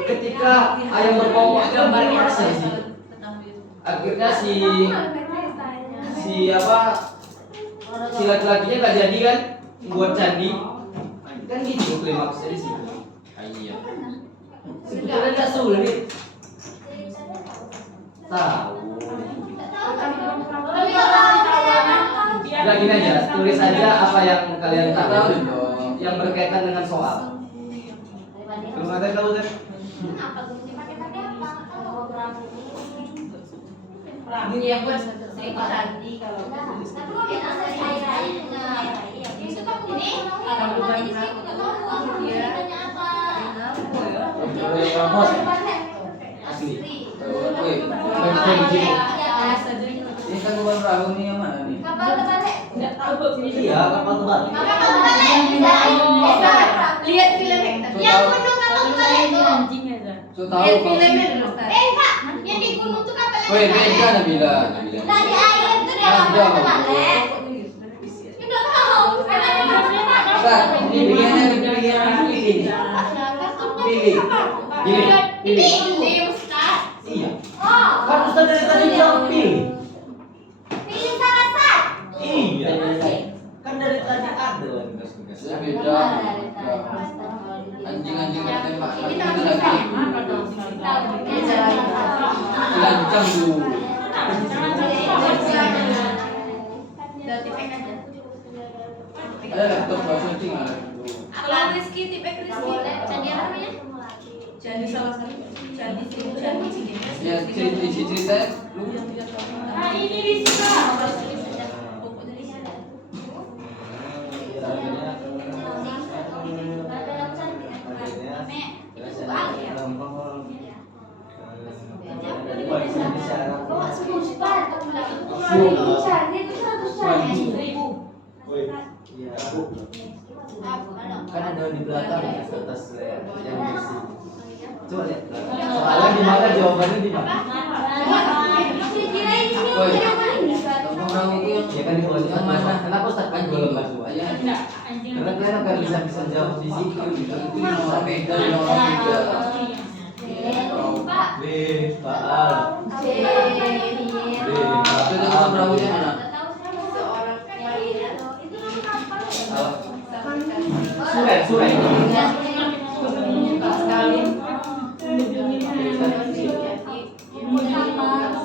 Ketika ayam berkokok itu klimaksnya di situ. Akhirnya si laki-lakinya nggak jadi kan buat candi, kan gitu klimaksnya di situ. Iya. Sebetulnya nggak sulit. Tahu. Udah gini aja, tulis aja apa yang kalian tahu yang berkaitan dengan soal. Belum ada tahu kan? Bunyi yang buat candi kalau Asli. Ini kan bukan perahu nih yang mana nih? kapal terbalik. Enggak tahu. Iya, kapal terbalik. Kapal terbalik. Lihat film Yang gunung kapal terbalik tuh. Anjing aja. Tuh tahu Lihat kau. filmnya dulu, Ustaz. Kak, yang di gunung tuh kapal yang Woi, mana? beda Nabila. Tadi air tuh dia Ah, lama jauh. terbalik. Enggak tahu. Karena dia belum ada. Ustaz, ini bagiannya pilih. Pilih. Ini ini Ustaz. Iya. Oh. Kan Ustaz dari tadi bilang pilih. Pilih salah satu. Iya. Kan dari tadi ada lah tugas-tugasnya. Beda. Anjing-anjing yang tembak Ini lagi tahu lagi. sama dong. Lancang dulu. Ada laptop bahasa cing ada. Kalau Rizky, tipe Rizky. Candi apa namanya? Candi salah satu. Candi Cindi. Ya isi cerita lu. Nah, ini Rizka. Iya, Bu. Kan ada di belakang ya atas yang bersih. Coba lihat. Soalnya di mana jawabannya di mana? Kamu orang itu yang Ya kan di bawah yang mana? Kenapa Ustaz kan dua lembar dua? Ya, Enggak, anjing. Karena kalian akan bisa jawab di situ gitu. itu nomor beda, nomor beda. B, Baal. Itu nomor perahu yang mana? Surai.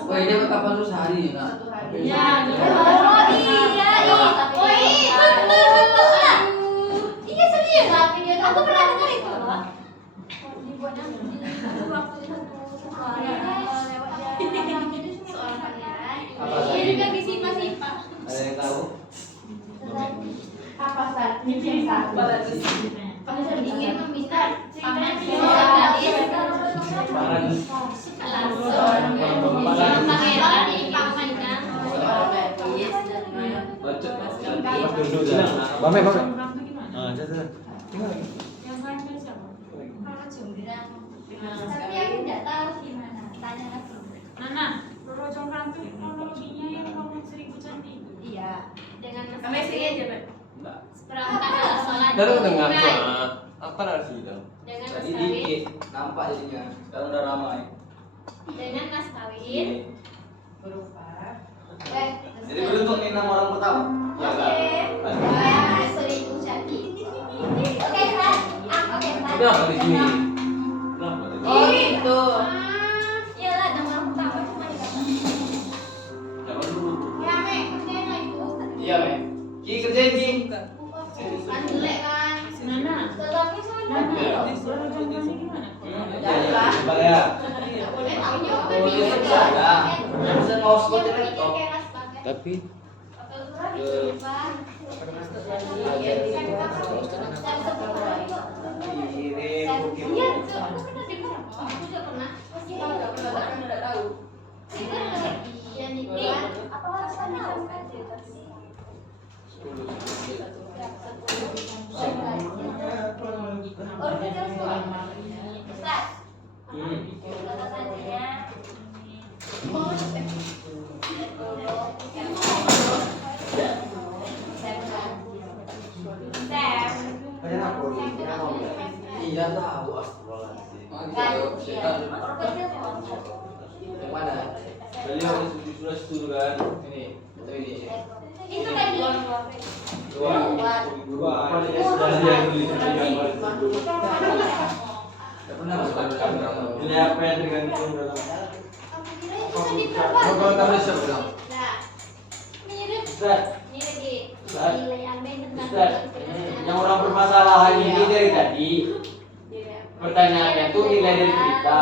Wah, ini kapan lu sehari nak? Ya, Oh iya, oh iya, betul lah. Iya serius. Aku pernah dengar itu. Iya juga disipa-sipa. Ada yang tahu? Apa Sar? Kalau sedingin tuh bisa paman pangeran di paman kan. Bame. Yang kangen siapa? Tapi aku nggak tahu gimana. Tanya lagi. Nana, Roro Jonggrang tuh kronologinya yang ngomong 1000 candi. Iya. Dengan Kami sih aja, Pak. seperangkat alat sholat. Dengar Nah, cuma apa harus gitu? dengan mas Tadi kawin, dikit, nampak jadinya. Sekarang udah ramai. dengan mas kawin. Ini. Eh, Jadi beruntung nih 6 orang pertama. Ya Oke. kan? Wah, 1000 candi. Oke, Sar. Oke, Sar. Udah kali ini. Oh, gitu. Iyalah, dan orang pertama cuma dikatakan. Ya, Mek, kerjain lah itu. Iya, Mek. Ki kerjain Ki. Kan jelek kan. Nana. Tetapi sama Nana, dia. Roro Jonggrangnya gimana? Coba ya. Nggak boleh tahu juga Oh, kan dia bisa. bisa ada. Dia bisa mau spot di Yang laptop. bikin keras pakai. Tapi Atau surat dicoba. Iya, Cuk. Aku pernah dengar. Aku juga pernah. Pasti kalau nggak pernah kan nggak tahu. Iya nih, apa alasannya? Ustaz. Alasannya. Kalian aku Iya tahu astagfirullahaladzim. Yang mana? Beliau sudah setuju kan? Ini, atau ini? Itu tadi. Dua. Tidak pernah masuk ke kamera. Ini apa yang tergantung dalam Kalau kamu siapa bilang? Nah, mirip. Ustaz, Mirip di Ustaz. nilai ambil tentang Ustaz, yang orang bermasalahan ini dari tadi pertanyaannya tuh nilai dari cerita,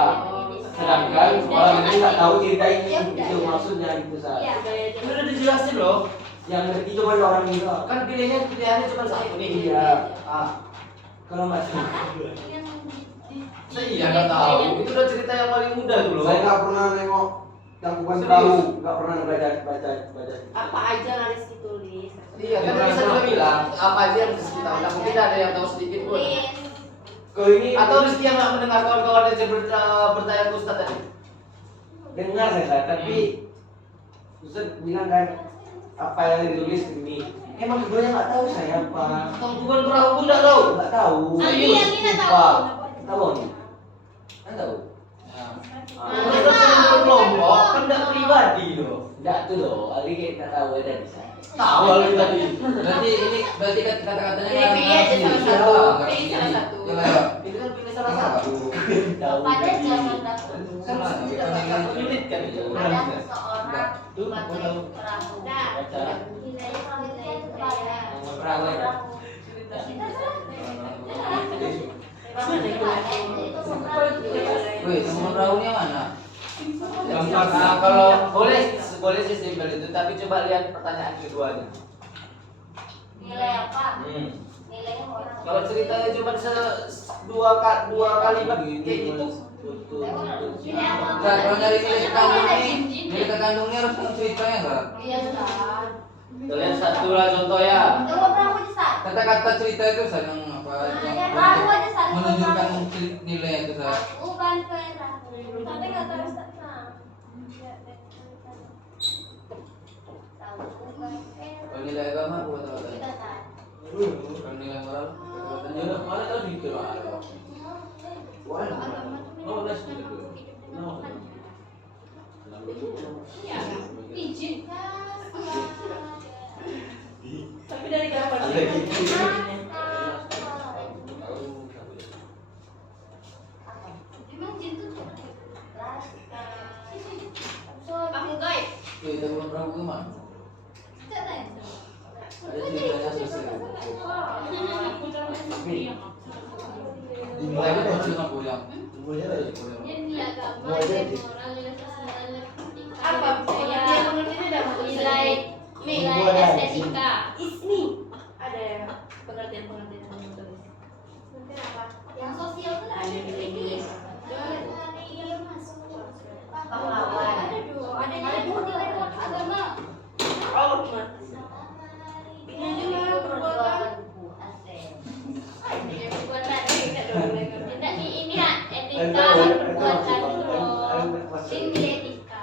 sedangkan orang ini nggak tahu cerita ini itu maksudnya gitu Ustaz. Iya. Ini udah dijelasin loh. Yang ngerti cuma dua orang ini doang. Kan pilihannya cuma satu nih. Iya. Ah, Kalau nggak sih, saya iya nggak tahu. Itu udah cerita yang paling mudah dulu. saya nggak pernah nengok cakupan perahu, nggak pernah baca. Apa aja harus ditulis. Iya, kan bisa juga bilang apa aja yang harus kita tahu. Nah, mungkin ada yang tahu sedikit pun. Kau ini Atau Rizky yang nggak mendengar kawan-kawan yang bertanya ke Ustaz tadi? dengar saya, tapi Ustaz bilang kan apa yang ditulis ini. Emang keduanya nggak tahu saya apa. Tanggungan perahu pun nggak tahu. Nggak tahu. Nanti yang kita tahu. Pak, tahu nih. Kan tahu. Kita sering berkelompok, kan nggak pribadi loh. Nggak tuh loh. Ali kita tahu ada bisa. Tahu Ali tadi. Berarti kata-katanya Pilih aja salah satu. Pilih salah satu. Ini kan pilih salah satu. Tahu. Pada zaman dahulu Kan kita nggak unit kan itu. ada seseorang Tuh, aku pakai tahu. perahu. Baca. Nilainya itu kaya. Perahu ya. Wih, teman perahunya mana? Nah, kalau boleh sih simpel itu, tapi coba lihat pertanyaan keduanya. Nilai apa? Hmm. Nilainya orang. Kalau ceritanya cuma dua kalimat kayak gitu, Nilai apa? Enggak, kalau nyari nilai kekandung nih, nilai kekandungnya harus yang ceritanya enggak? Iya, Ustaz. kita lihat satu lah contoh ya. Coba perahu aja, Ustaz. Kata-kata cerita itu Ustaz, yang apa? Yang Perahu aja, Ustaz. menunjukkan nilai itu Ustaz. Bukan perahu. Tapi nggak tahu, Ustaz. Kalau nilai agama apa tahu Ustaz? Kita tahu. Kalau nilai moral, kata-katanya Ya, mana tahu gitu loh. Izin. Tapi dari kapan Ada sih? gitu. Emang jin tuh Aku guys. Wih, teman perahu ke mana? Ada ceritanya selesai. Dimulai itu harus dengan pulang. Apa? Pengertian pengertiannya ada nilai nilai estetika. Ismi. Ada ya pengertian pengertian yang tulis. Yang sosial tuh Ada nilai-nilai. pahlawan. Ada nilai agama. Oh, ini juga perbuatan. Tidak ini ya etika perbuatan ini etika.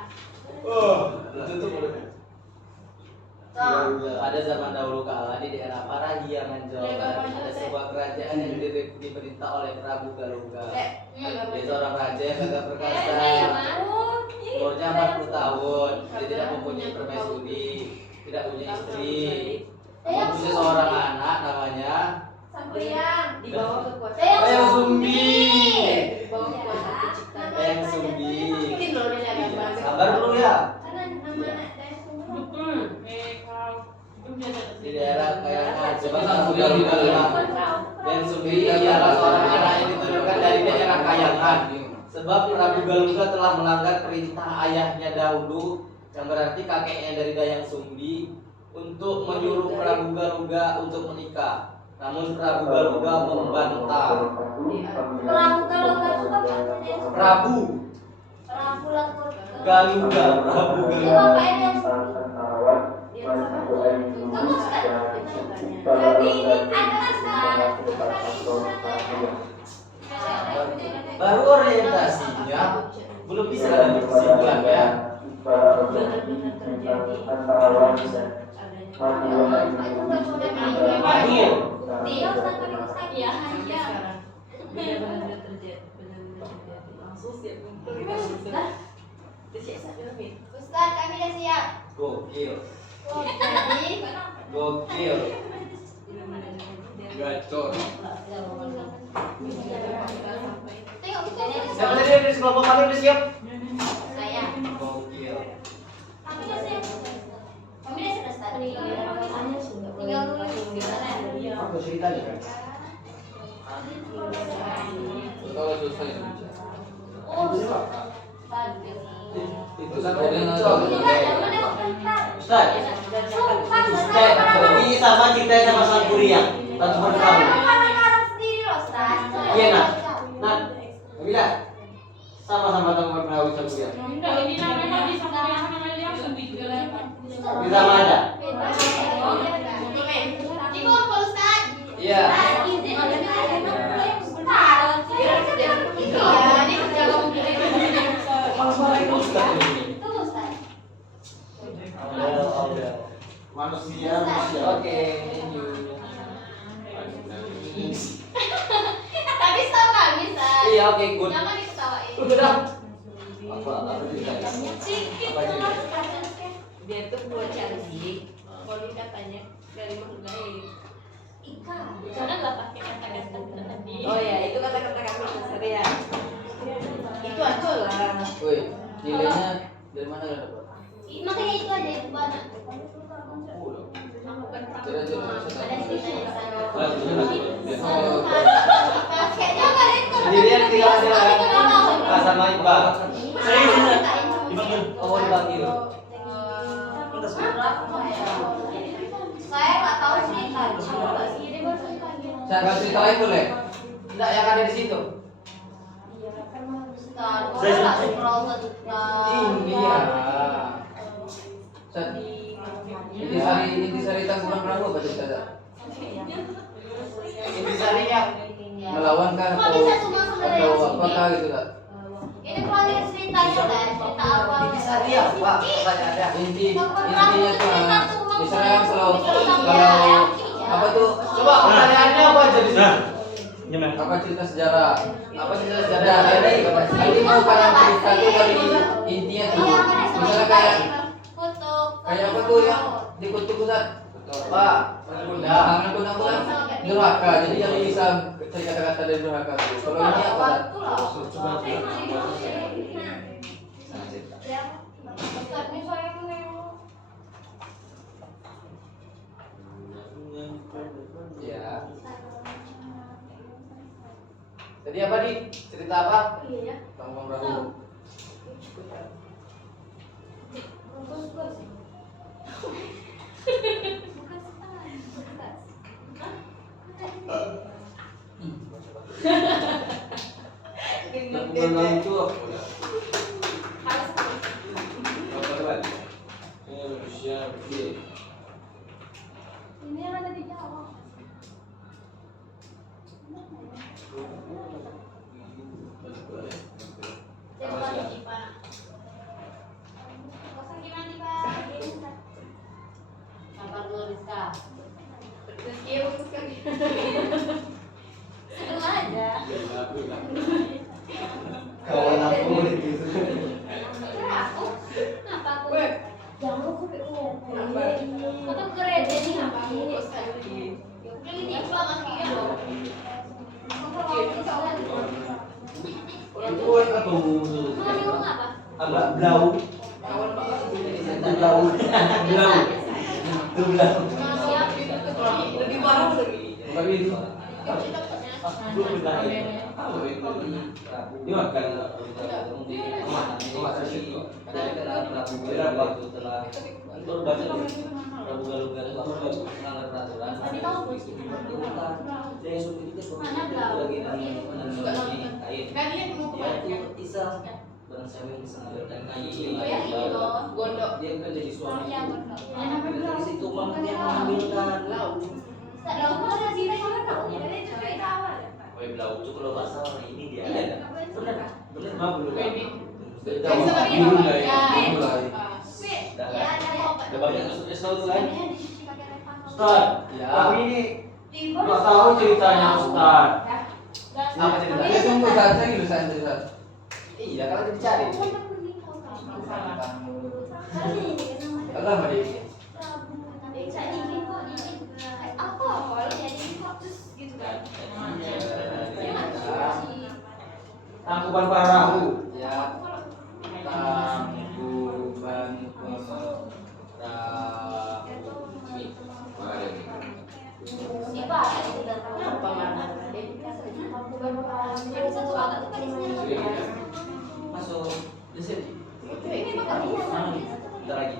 Itu tuh pada zaman dahulu kala di daerah Parahiangan Jawa Barat ada sebuah kerajaan yang diperintah oleh Prabu Galungga. Dia seorang raja yang gagah perkasa. Umurnya 40 tahun. Dia tidak mempunyai permaisuri, tidak punya istri. Namun punya seorang anak namanya Sampai Dibawa kekuasaan. Eyang Sumbi. Dibawa kekuasaan penciptaan. Eyang Sumbi. Mungkin loh nilai agama. Sabar dulu ya. Di daerah Kayangan, coba kamu lihat di dalam. Dan Sumbi ialah seorang anak yang diturunkan dari daerah Kayangan. Sebab Prabu Galungga telah melanggar perintah ayahnya dahulu, yang berarti kakeknya dari Dayang Sumbi, untuk menyuruh Prabu Galungga untuk menikah. Namun Prabu Galungga membantah. perahu kalau nggak suka Prabu perahu lakur. Galungga, Prabu Itu Galungga. bapaknya yang kamu Ustaz. Berarti ini ada Ustaz. Baru orientasinya belum bisa ada kesimpulan ya. Benar-benar terjadi. Adil. Dia Ustaz pakai Ustaz ya. Iya. Benar-benar terjadi. Benar-benar terjadi. Langsung siap kumpul. Ustaz kami udah siap. Gokil. Jadi Gokil. Gacor. tengok kita Siapa tadi dari sekelompok kalian udah siap? saya. Gokil. Kami udah siap. Kami udah sudah Ustaz. Tinggal tulis gimana? Apa ceritanya kan? Kalau selesai baca. Oh, bagus. Itu Ustaz, sampai boleh nggak? Tidak, jangan lewat bentar. Ustaz, Sumpah, Ustaz, ini sama ceritanya sama Sang Kuria. Tentang Saya perahu. ngarang sendiri loh, Ustaz. Iya, Nak. Nah, Nabila, sama-sama tentang perahu Sang Kuria. Enggak, ini namanya di Samaria namanya langsung digelekan. Di sama ada. Dikumpul, Ustaz. Iya. Izin, sebentar. Manusia. Oke, thank you. Tapi tahu nggak bisa. Iya, oke, good. Jangan diketawain. Udah. Apa ceritanya? Sedikit Apa cuma ceritanya? Dia tuh buat cantik. Poli katanya dari menghargai. ikan. Jangan lah pakai kata-kata tadi. Oh ya, itu kata-kata kami dasar ya. Itu aja lah. Woi, nilainya dari mana lo dapat? Makanya itu aja yang banyak. Coba Ada ceritanya di sana. Oh, Kayaknya kalian kalau Sendirian tinggal aja lah. Kalau Sama Iqbal. ceritain. Oh, dipanggil. Saya nggak tahu cerita. saya cerita lain boleh? Tidak, yang ada di situ. Star Wars nggak scroll tentang. Iya. Set. Intisari Tangkuban Perahu apa cerita? Intisarinya Melawan kan Kok bisa cuma sebenarnya atau sini? apakah gitu tak? Ini kalau lihat ceritanya kan, cerita apa? Intisari apa? Pertanyaannya. Intinya tuh misalnya kalau apa tuh Coba pertanyaannya apa jadi? apa cerita sejarah? Apa sih Ada sejarah ini mau kalian cerita tuh dari intinya tuh misalnya kayak apa tuh yang di kutub pusat Pak, Bunda. tangan kunang tuh kan durhaka jadi yang bisa cari kata-kata dari durhaka tuh kalau ini apa tak? Ya. Tadi apa di? Cerita apa? Tangkuban Perahu. Tangkuban itu apa? Ini yang ada di Jawa. Sabar dulu Rizka. Sebelah aja. Kawan aku itu. Kira aku? Kenapa aku? Jangan aku Aku keren jadi ngapain? Klinik banget ya loh. Itu apa dulu? Mau apa? Agak blau. Blau. Blau. Itu blau. Lebih parah lagi. Bukan itu. Ini makan. Kalian mau kemana? Yang ini loh. Gondok. Dia kan jadi suami. Yang benar. Dari situ mama dia mengambilkan. Lalu kalau ada sini kan aku jadi cerita awal. Kue blau itu kalau bahasa orang ini dia. Bener, bener. Mah belum. Ya, ada obat. Ada banyak kasus tahu kan? Ustaz, Ya. kami ini nggak tahu ceritanya Ustaz. Apa ceritanya? Dia tunggu saja gitu saya cerita. Iya, kalau dicari. Allah mah dia. Tangkuban Perahu. Ya. Tangkuban Perahu. Masuk di sini. Bentar lagi.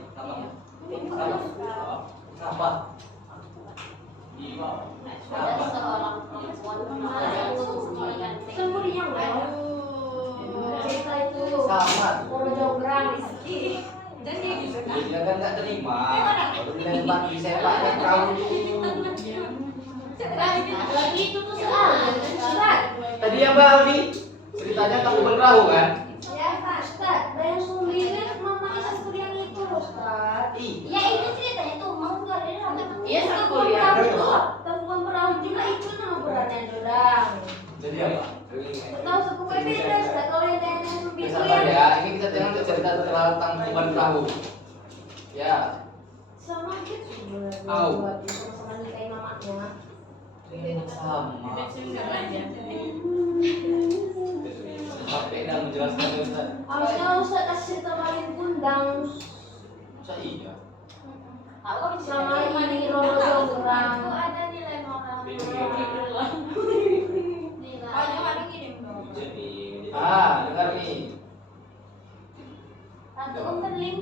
Apa? Ada seorang perempuan yang ganteng. Cerita itu. Sama. Jonggrang. Dia kan nggak terima. Baru bilang Pak di sepak yang kau. Lagi itu tuh surat. Tadi yang Mbak Aldi ceritanya Tangkuban Perahu kan? Ya, Pak. Ustaz, yang sumbernya mama Isa yang itu, Ustaz. Iya. Ya, itu Iya, Tangkuban kuliah. perahu itu, tangkuban perahu juga itu nama beratnya Dodang. Jadi apa? Tahu suku beda, sudah kalau yang lebih Sabar ya, ini kita tengok cerita tentang tangkuban perahu. Ya, sama gitu. Au. Sama nikahin mamanya. sama. Enggak aja. Sampai dan menjelaskan ya, Ustaz. Harusnya Ustaz kasih cerita paling kundang. Masa iya? Sama ini Roro Jonggrang. Ada nilai moral. Dengar nih. Satu pening.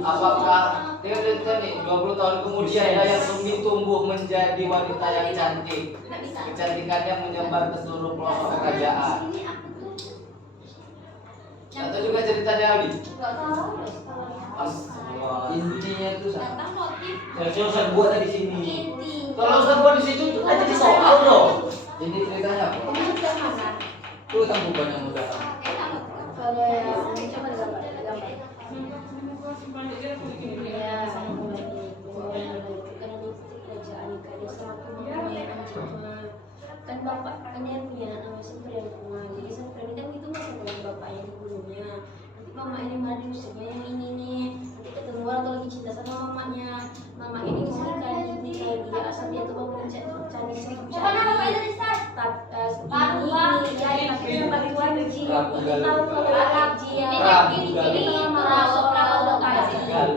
Apakah lihat nih 20 tahun kemudian Dayang Sumbi tumbuh menjadi wanita yang cantik. Kecantikannya menyebar ke seluruh pelosok kerajaan. Atau juga ceritanya Aldi? Enggak tahu. Astagfirullahaladzim. Intinya itu sama. Tentang motif Harusnya Ustaz buat di sini. inti. Kalau Ustaz buat di situ itu kan jadi soal dong. Ini ceritanya apa? Kamu sudah mana? Itu tangkuban yang udah. Kalau yang coba gambar. Ya, kan bapak kan yang punya nama Sempri yang rumah, jadi Sempri ini kan itu masih dengan bapaknya dulunya. Nanti mama ini mati usianya yang ini nih, nanti ketemu atau lagi cinta sama mamanya. Mama ini nikahin dia asal dia tuh bangun cari seribu cari. Apa nama itu Ustaz? Ini tapi yang paling tua Ji. Tahu kalau Ji ya. Ini merasa udah kaya.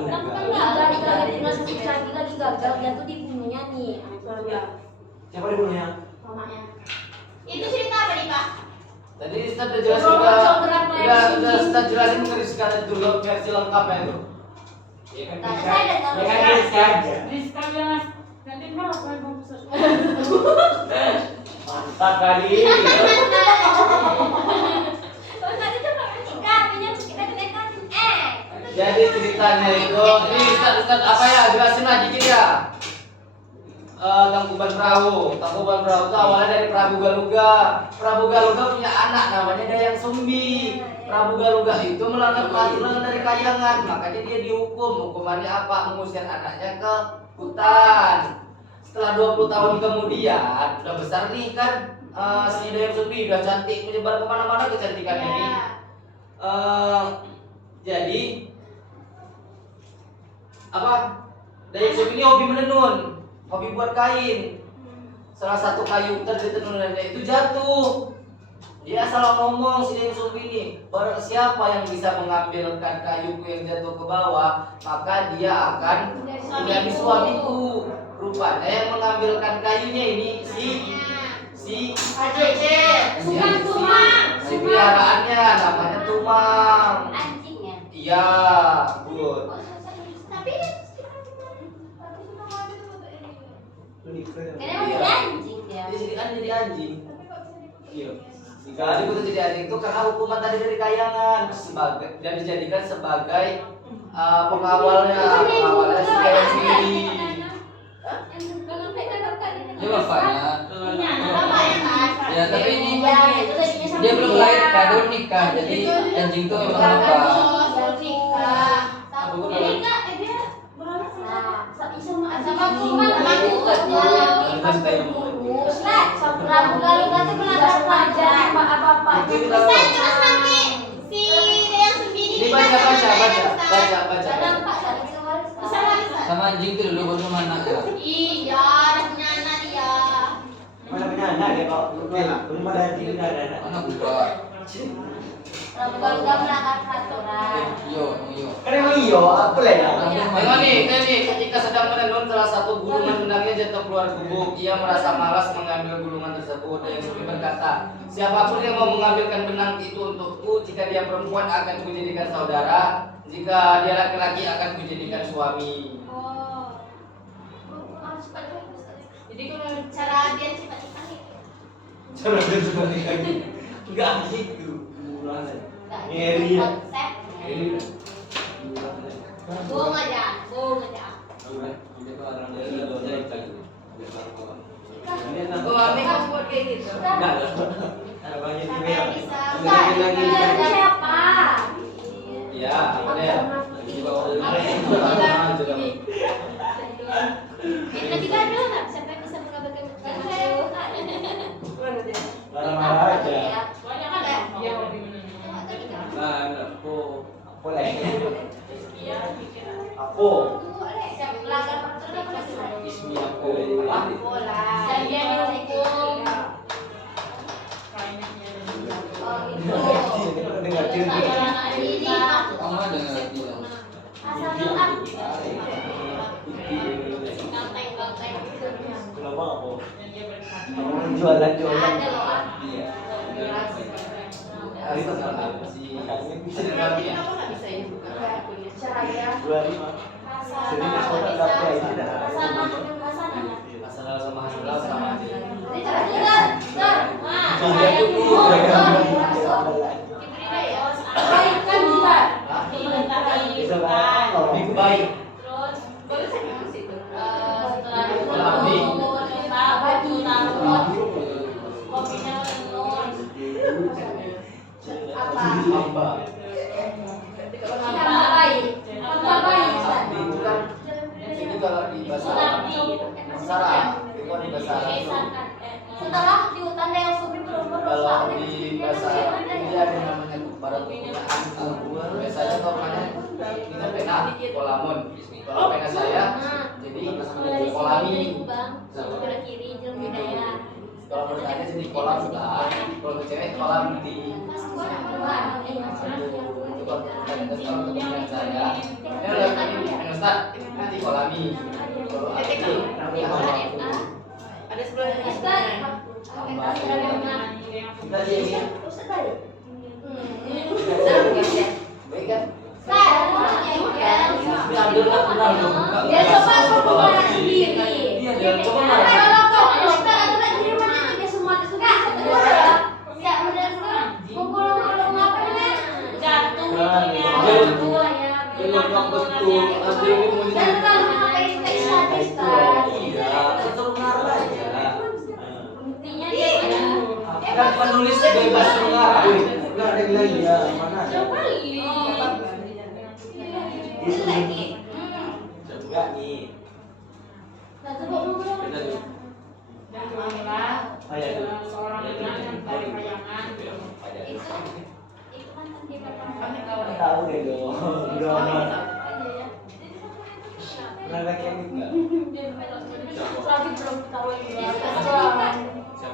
Gagal lagi gagal dia tuh dibunuhnya nih. Siapa dibunuhnya? Mamanya. Itu cerita apa nih, Pak? Tadi Ustaz udah jelasin udah Ustaz jelasin menuliskan dulu versi lengkapnya itu. Ya kan Nah, bisa. saya ada tahu. Ya kan bisa aja. Rizka bilang nanti malah saya mau besar. Mantap kali. Jadi ceritanya itu, ini Ustaz apa ya? Jelasin lagi dikit ya. Tangkuban Perahu itu awalnya dari Prabu Galuga. Prabu Galuga punya anak namanya Dayang Sumbi. Prabu Galuga itu melanggar peraturan dari Kayangan, makanya dia dihukum. Hukumannya apa? Mengusir anaknya ke hutan. Setelah 20 tahun kemudian, udah besar nih kan, si Dayang Sumbi udah cantik, menyebar kemana-mana kecantikannya ini. Jadi apa? Dayang Sumbi ini hobi menenun. Hobi buat kain. Salah satu kayu dari tenunannya itu jatuh. Dia salah ngomong si Dayang Sumbi ini. Barang siapa yang bisa mengambilkan kayuku yang jatuh ke bawah, maka dia akan menjadi suamiku. Rupanya yang mengambilkan kayunya ini si peliharaannya namanya Tumang. Anjingnya. Iya, good. Karena masih anjing dia. Dia jadi anjing. Iya. Jadi itu jadi anjing itu karena hukuman tadi dari Kayangan sebagai dan dijadikan sebagai pengawalnya si Dayang sendiri. Dia bapaknya. Ya tapi ini Ya, itu tadinya sama dia belum lahir kan, belum nikah. Jadi anjing itu memang bapak. Rabu lalu nanti belajar pelajaran bapak-bapak. Ini baca. Sama anjing itu dulu baru mana ya? Mana punya anak ya Pak? Belum ada anjing udah ada anak. Mana buka? Rabu lalu nggak melanggar peraturan. Yo. Kan emang iyo, apa lah ya? Tengok nih, ketika sedang menenun salah satu gulungan benangnya jatuh keluar gubuk. Ia merasa malas mengambil gulungan tersebut. Dayang Sumbi berkata, siapapun yang mau mengambilkan benang itu untukku, jika dia perempuan akan kujadikan saudara, jika dia laki-laki akan kujadikan suami. Jadi kalau Cara dia cepat-cepat itu. Cara dia seperti ini. Enggak gitu. Ngeri ya. Konsep. Ngeri. Bohong aja. Oh, Ami kamu buat kayak gitu. Banyak di merah. Dari siapa? Ya, apa deh? Ini Aku. Siap pelanggar peraturan apa sih? Ismi aku. Bola. Dan dia dihukum. Oh itu. Dengar cerita. Ini Kamu ada nggak bilang? asal tetap. Kenapa aku? Jualan. Ada loh. Iya. Hari itu apa sih? Bisa dikerjain. Cahaya. 25. Masalah sama hasilnya sama aja. Baik. Hamba. Ini kalau di bahasa Arab, itu kan di bahasa Arab. Setelah di hutan yang subur berumur Kalau di bahasa Arab ini ada yang namanya pada penggunaan al-buah. Biasanya kalau mana ini pena kolamun. Kalau pena saya jadi kolami. sebelah kiri jalan budaya. Kalau menurut saya jadi kolam sudah. Kalau untuk cewek kolam di. Itu kalau untuk pilihan saya. Ini udah ini Ustaz. Nanti kolami. Kalau Ada sebelahnya. Kita jadi baik kan? Dia coba keluar sendiri. Dia coba Kalau kau kita lagi di mana juga semua suka. Siap benar mukul-mukul apa namanya? Jatuh belum yang betul. Nanti ini mau Dan kalau pakai teks hadis kan. Iya, tetap mengarah aja. Intinya dia Kan penulis bebas mengarah. Enggak ada yang lain ya, mana ada? lagi. Enggak nih. Nah, coba ngomong. Dan jualah seorang anak yang dari kayangan. Itu kan tadi Tahu deh dong. Pernah pakai enggak? lagi belum tahu ini.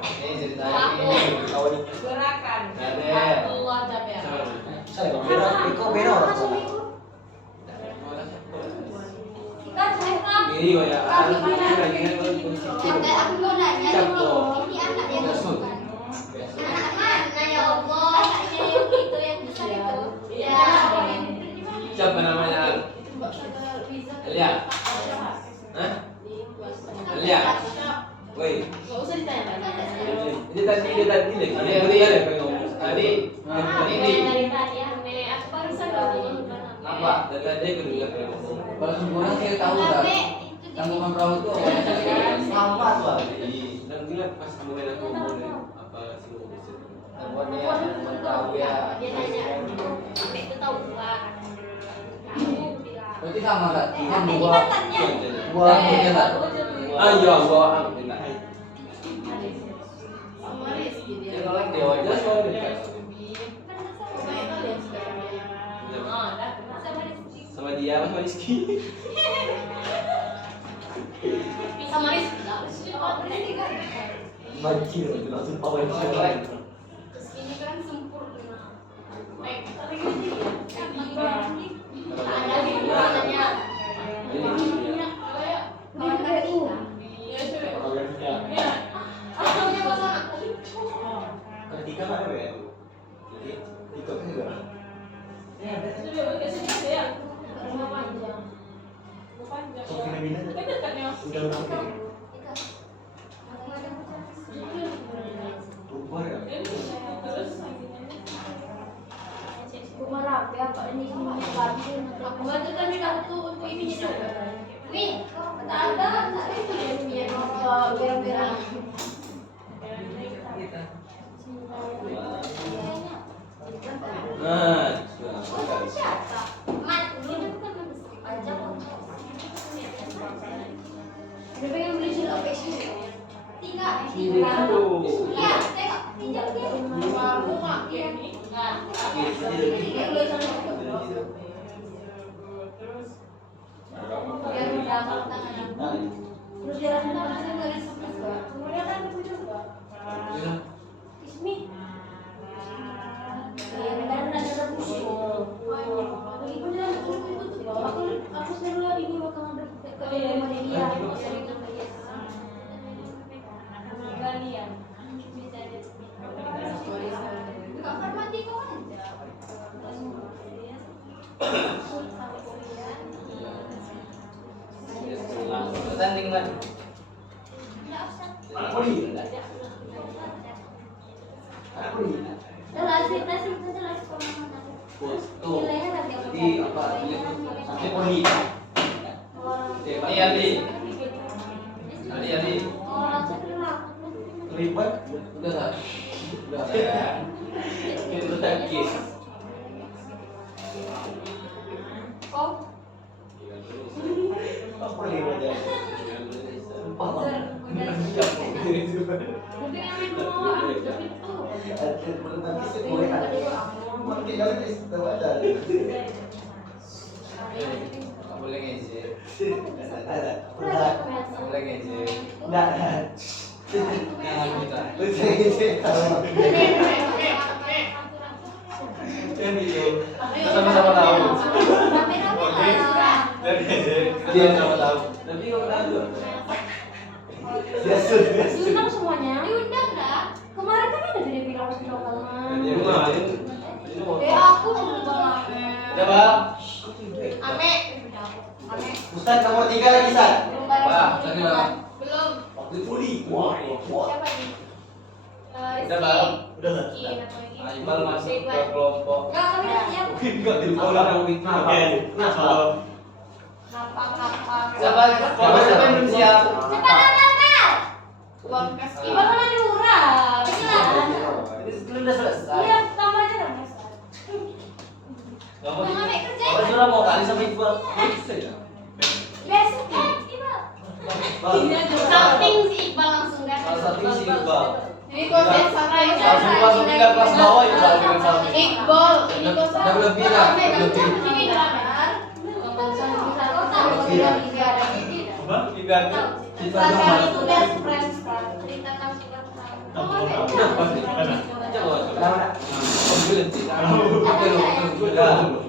Ini ceritanya ini. Gerakan. Ada. Allah Jabir. Iko beda orang tua. Kan saya Ini kok ya. aku mau nanya ini anak yang bukan. Anak mana ya Allah? Anaknya yang itu yang besar itu. Ya. Siapa namanya? Elia. Hah? Elia. Woi. Gak usah ditanya. Ini tadi lagi. Ada yang dia ada ngomong. Tadi ini Dari tadi ya, aku barusan ngomong. nampak dari tadi kedua ngomong. Kalau sempurna saya tahu nggak? Tanggungan perahu itu apa? Sama tuh. Dan bilang pas mulai aku ngomong apa sih ngomong itu. Buat dia tahu ya. Dia nanya, sampai itu tahu gua. Kamu bilang. Berarti sama nggak? Ini Ini dua. mantannya. Dua punya nggak? Ah iya, gua enggak. Ya kalau yang dewa jelas kalau dekat. Sama dia sama Rizky. Sama Rizky. Oh, Rizky kan. Banjir, langsung power Yang banjir. lain. Ini kan sempurna. Tapi gini ya, ada di namanya. Kawan ketiga. Asalnya pasangan aku. Ketiga mana ya? Jadi Iko kan juga. Rumah panjang. Sok fenomena udah berapa? Umur ya? Rumah rapi apa ini semuanya babi. Aku bantu kan minta untuk ini juga. Wih, tak ada, tak ada itu dia punya apa berang-berang. Nah, Oh, siapa? Mat, ini bukan pajak kok. Udah pengen beli sih OPC. Tiga. Iya, tengok pinjam dia. Aku nggak ini. Nggak. Tiga dulu sama. Terus dia langsung langsung dari sebelah juga. Kemudian kan aku juga. Ismi. Ya, kan ada pusing. Ibu dia itu aku selalu lihat ini waktu ngambil ke rumah dia. Galian. Kamar mandi kok aja. Tanding man. Jelas fitness itu jelas kemana-mana. Nilainya nanti aku Di apa? Sampai poli. Adi. Adi. Orang sekolah. Ribet. Udah nggak? Udah. Itu takis. Kok? Apa ribet ya? Mungkin yang main bola, tapi itu. Boleh ngejek. Ada. Boleh ngejek. Enggak. Jangan kita. Sama-sama tahu. Boleh ngejek. Dia sama tahu. Tapi orang tahu. Diundang semuanya. Diundang enggak? Kemarin kan ada jadi bilang Dia kemarin. aku belum banget. Udah bang. Ame. Ustaz nomor 3 lagi, Ustaz. Belum Wah, tadi bang. Belum. Waktu poli. Wah. Siapa nih? Udah bang. Udah enggak? Nah, Iqbal masuk ke kelompok. Enggak, kami udah siap. Enggak di bola oke. Nah, kalau Napak-napak. Siapa yang belum siap? Cepat angkat. Uang kas Ibu kan ada murah. Jelas. Ini udah selesai. Iya, tambah aja dong, Mas. Gak mau Jangan ambil kerja. Apa sudah mau kali sama Iqbal? Besok kan, Ibu. Salting si Iqbal langsung kan. Salah satu si Iqbal. Jadi konten sampai Langsung langsung pindah kelas bawah Iqbal dengan salting. Iqbal, ini konten. Udah lebih lah. Lebih. Ini drama. Pindah ke Instagram itu best friends kan. Cerita tentang surat. coba.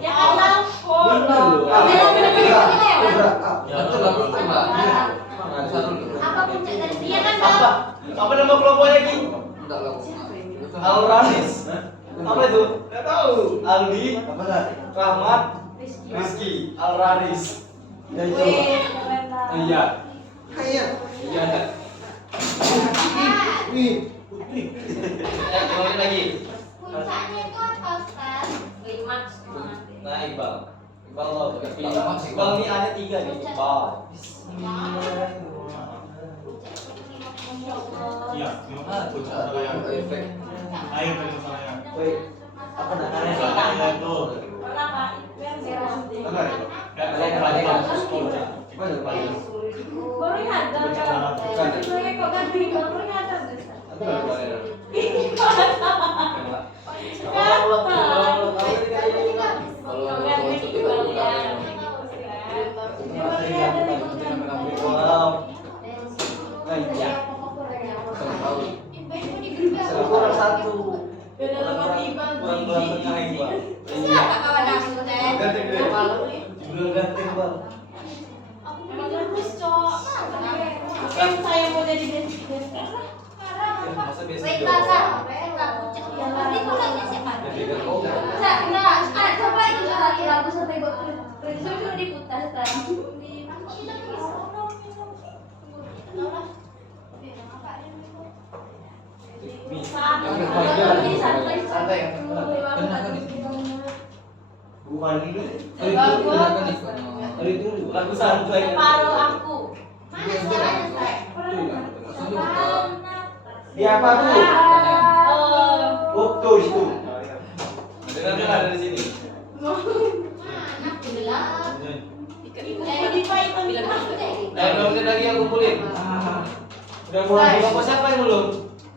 Ya kan telepon. Betul lah, betul lah. Apa puncak dari dia kan? Apa? Apa nama kelompoknya Ki? Enggak lah. Al-Ranis. Apa itu? Enggak tahu. Aldi, apa enggak? Rahmat, Rizky, Al-Ranis. Ya Wih, itu. keren lah. Iya. Iya. Iya. Wih. Ngomongin lagi. Puncaknya itu apa, Ustaz? Klimaks. Nah, Iqbal. Iqbal lo. Iqbal ini ada 3 nih. Iqbal. Iya, Efek. air dari masalahnya. Wih. Apa namanya? Masalahnya itu. Pernah Pak? Enggak. Baru nyadar kan? Sebenarnya kok ganti baru nyadar Ustaz. Kurang satu. Beda sama Iqbal. Kurang tengah Iqbal. Siapa kawan aku teh? Ganti gede. Belum ganti Iqbal. Emang bagus, Cok. Kan saya mau jadi best friend. Masa biasa Wait, jawab. Kak. Kak, puncak ya. Nanti pulangnya siapa? Jadi kan kau. Enggak, coba itu sekali lagu sampai gue sudah diputar sekarang. Santai ya. Bukan itu. Lagu santai. Separuh aku. Mana suaranya, Ustaz? Di apa tuh? Oh, tuh itu. Dengar dari sini. Mana gelap. Jadi Diva itu bilang Nah, belum lagi yang kumpulin. Udah mulai. Kelompok siapa yang belum?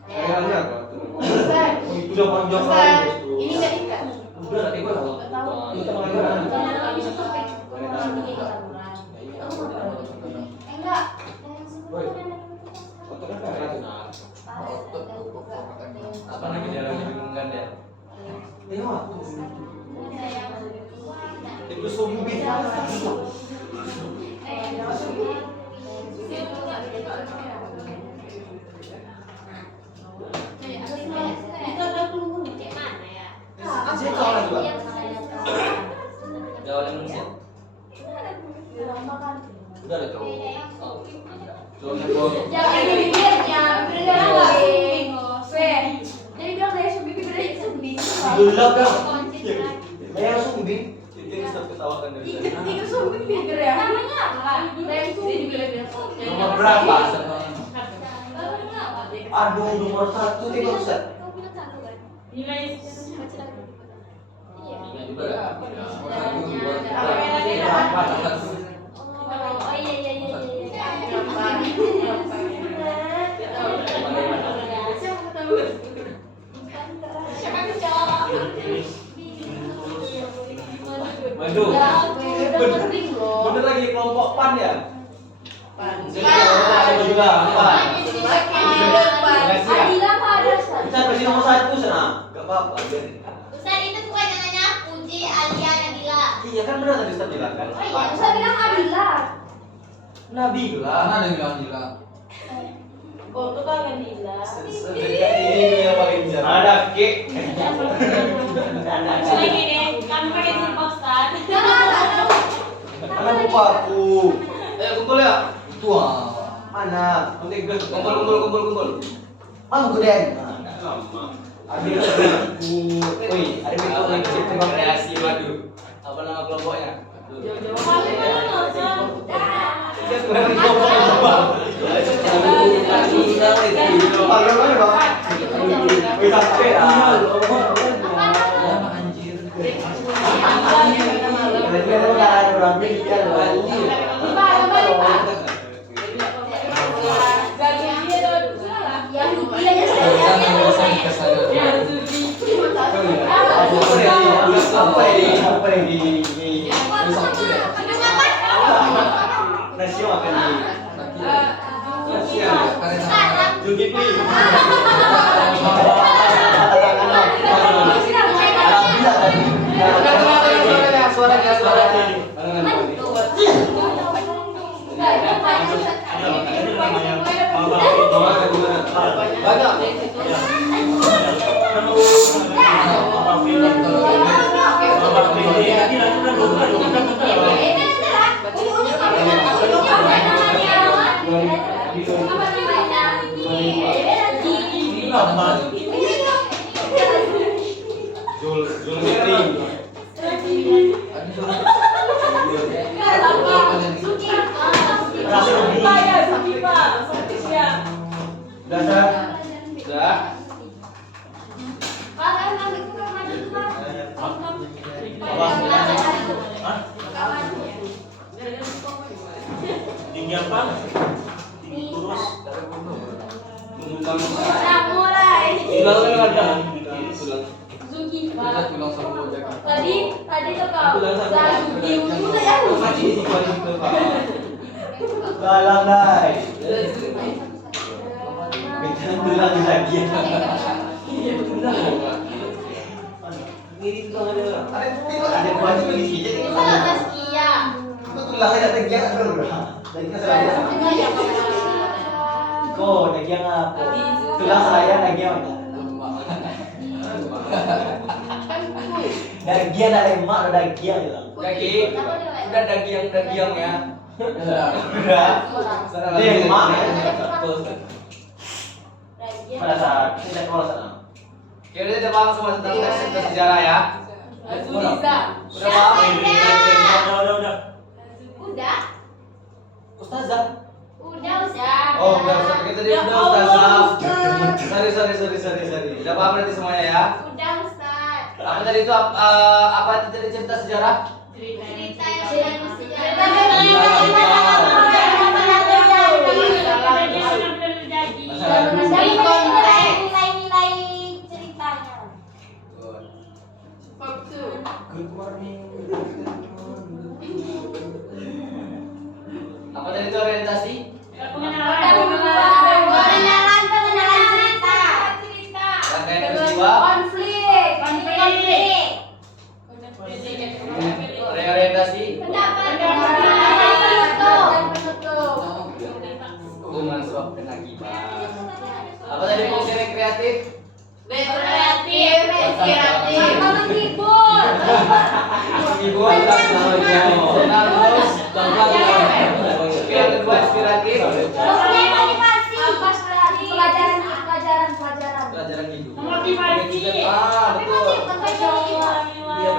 Kayaknya apa? Ustaz. Oh, itu udah panjang Ustaz, lagi. ini nggak dikat. Udah, nanti gua tahu. Itu panjang. Bisa sampai Udah ada cowok. Jangan dipikirnya, bener nggak? Jadi bilang dari sumbi, bener sumbi. Gelap dah. Saya sumbi. Itu yang bisa ketawakan dari sana. Tiga sumbi pikir ya. Namanya apa? Dari sumbi. Nomor berapa? Aduh, nomor 1 nih Bang Ustaz. Nilai Tiga juga ya. Oh iya. Waduh. Bener lagi kelompok PAN ya? Juga PAN. Adila apa ada Ustaz? Kita kasih nomor 1 sana. Gak apa-apa. biarin. Ustaz itu bukan namanya Puji Alia Nabila. Iya kan benar tadi Ustaz bilang kan? Oh iya. Ustaz bilang Adila. Nabila. Mana ada yang bilang gila? Oh, itu kan Nabila. Sedekat ini yang paling jarang. Ada kek. Lagi deh, kami pakai simpel Ustaz. Mana lupa aku. Ayo kumpul ya. Tua. Mana? Nanti gue Kumpul. Bang Guden. lama. Ada aku. Woi, ada itu lagi terima Kreasi madu. Apa nama kelompoknya? Kami kan nggak usah. Kita kurang kelompok apa? Ayo mana Bang? Woi, sampai lah. Anjir. Ini ada orang mikir loh. Sampai di nasi makan di Zulkifli. Suaranya. Tinggi apa? Tinggi kurus. Tulang kan ada. Kita tulang sama Jakarta. Tadi tuh kau Zazuki udah ya. Galang guys. Bikin tulang lagi. Mirip tulang ada. Ada baju di sini. Tulang ada tegian terus. Tadi kan saya kok tegian apa? Tulang saya tegian. Dagian ada lemak ada dagian ya. Kaki. Udah dagiang ya. Udah. Lemak ya. Pada saat kita keluar sana. Oke, udah paham semua tentang teks sejarah ya? Udah paham? Udah. Udah? Ustazah. Udah. Oh, udah Ustaz. Kita tadi udah Ustaz. Sorry. Udah paham berarti semuanya ya? Udah Ustaz. Apa tadi itu apa itu tadi cerita sejarah? Cerita nilai-nilai ceritanya. Good morning. Apa tadi itu orientasi? Pengenalan cerita. Rangkaian peristiwa, Konflik. reorientasi, Pendapat hubungan sebab dan akibat. Apa tadi fungsi rekreatif? kreatif. Apa menghibur? Menghibur, terus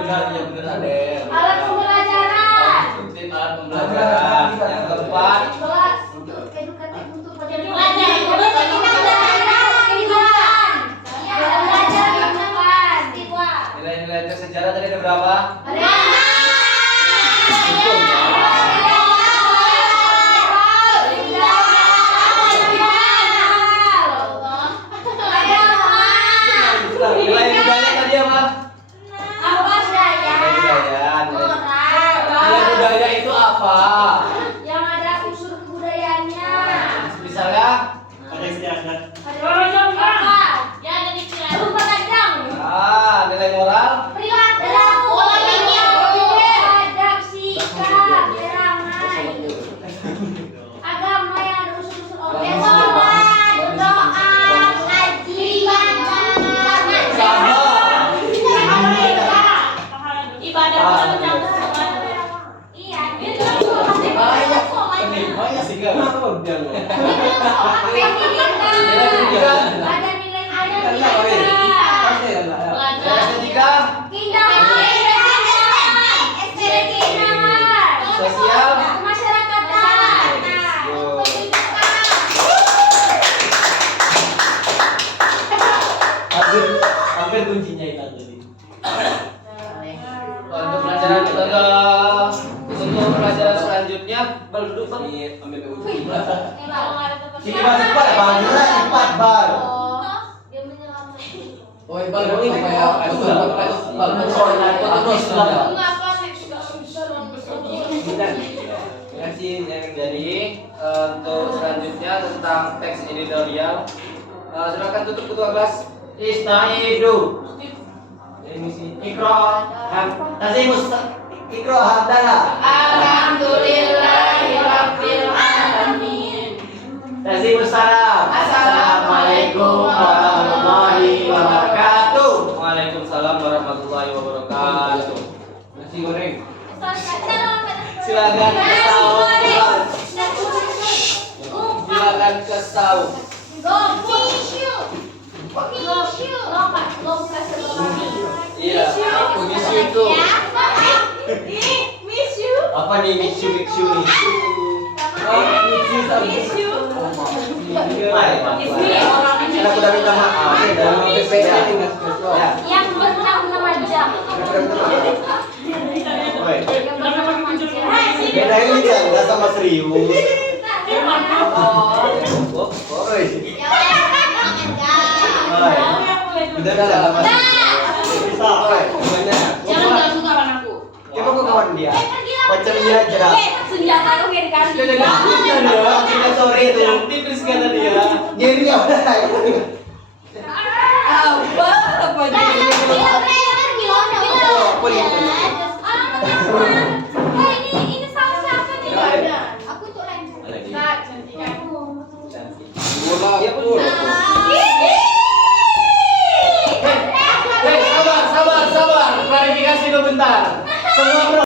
iya bener ada. Alat pembelajaran. Tip alat pembelajaran. Yang keempat, Kelas edukatif untuk Pelajaran. nilai-nilai tes sejarah tadi ada berapa? Nilai budaya tadi apa? Nilai budaya. Nilai budaya itu apa? Yang ada unsur kebudayaannya. Misalnya, Ada istirahat. Ya ada di sini. Berupa kadang. nilai moral. Perilaku. Adab, sikap, perangai. Agama yang ada unsur-unsur Sholat, doa, haji, Sama. Ibadah kita mencakup Iya, Banyak sih enggak? pendidikan. Ada nilai-nilai pendidikan. Nilai ketiga, sosial. Hampir kuncinya itu tadi. Untuk pelajaran selanjutnya berduduk Bang. Ambil ke ujung. Sini masuk Pak, Bang. Cepat, Bang. Oh, Bang, ini kayak Jadi untuk selanjutnya tentang teks editorial, silakan tutup ketua kelas. Istaidu. Ikro. Ikro hamdalah. Alhamdulillahirabbil alamin. Assalamualaikum. Assalamualaikum warahmatullahi wabarakatuh. Waalaikumsalam warahmatullahi wabarakatuh. Nasi goreng. Silakan ke saung. Silakan ke saung. Iya, aku miss you tuh. Apa nih mixu nih? Aku udah minta maaf. Dalam PPS ini nggak sesuai. Ya. Yang bernama jam. Oi. Yang bernama jam. Beda ini dia, nggak sama serius. Oh, Oi. Oi. Udah dah sama serius. Bisa. Oi, gimana? Jangan gak suka sama aku. Coba kok kawan dia. Macam dia cerah. Senjata lu kayak dikasih. Kita sore itu. tipis kata dia. Jadi ya udah. apa ini? Ini salah siapa nih? Aku tuh Iya pun. Sabar. Klarifikasi dulu bentar. Semua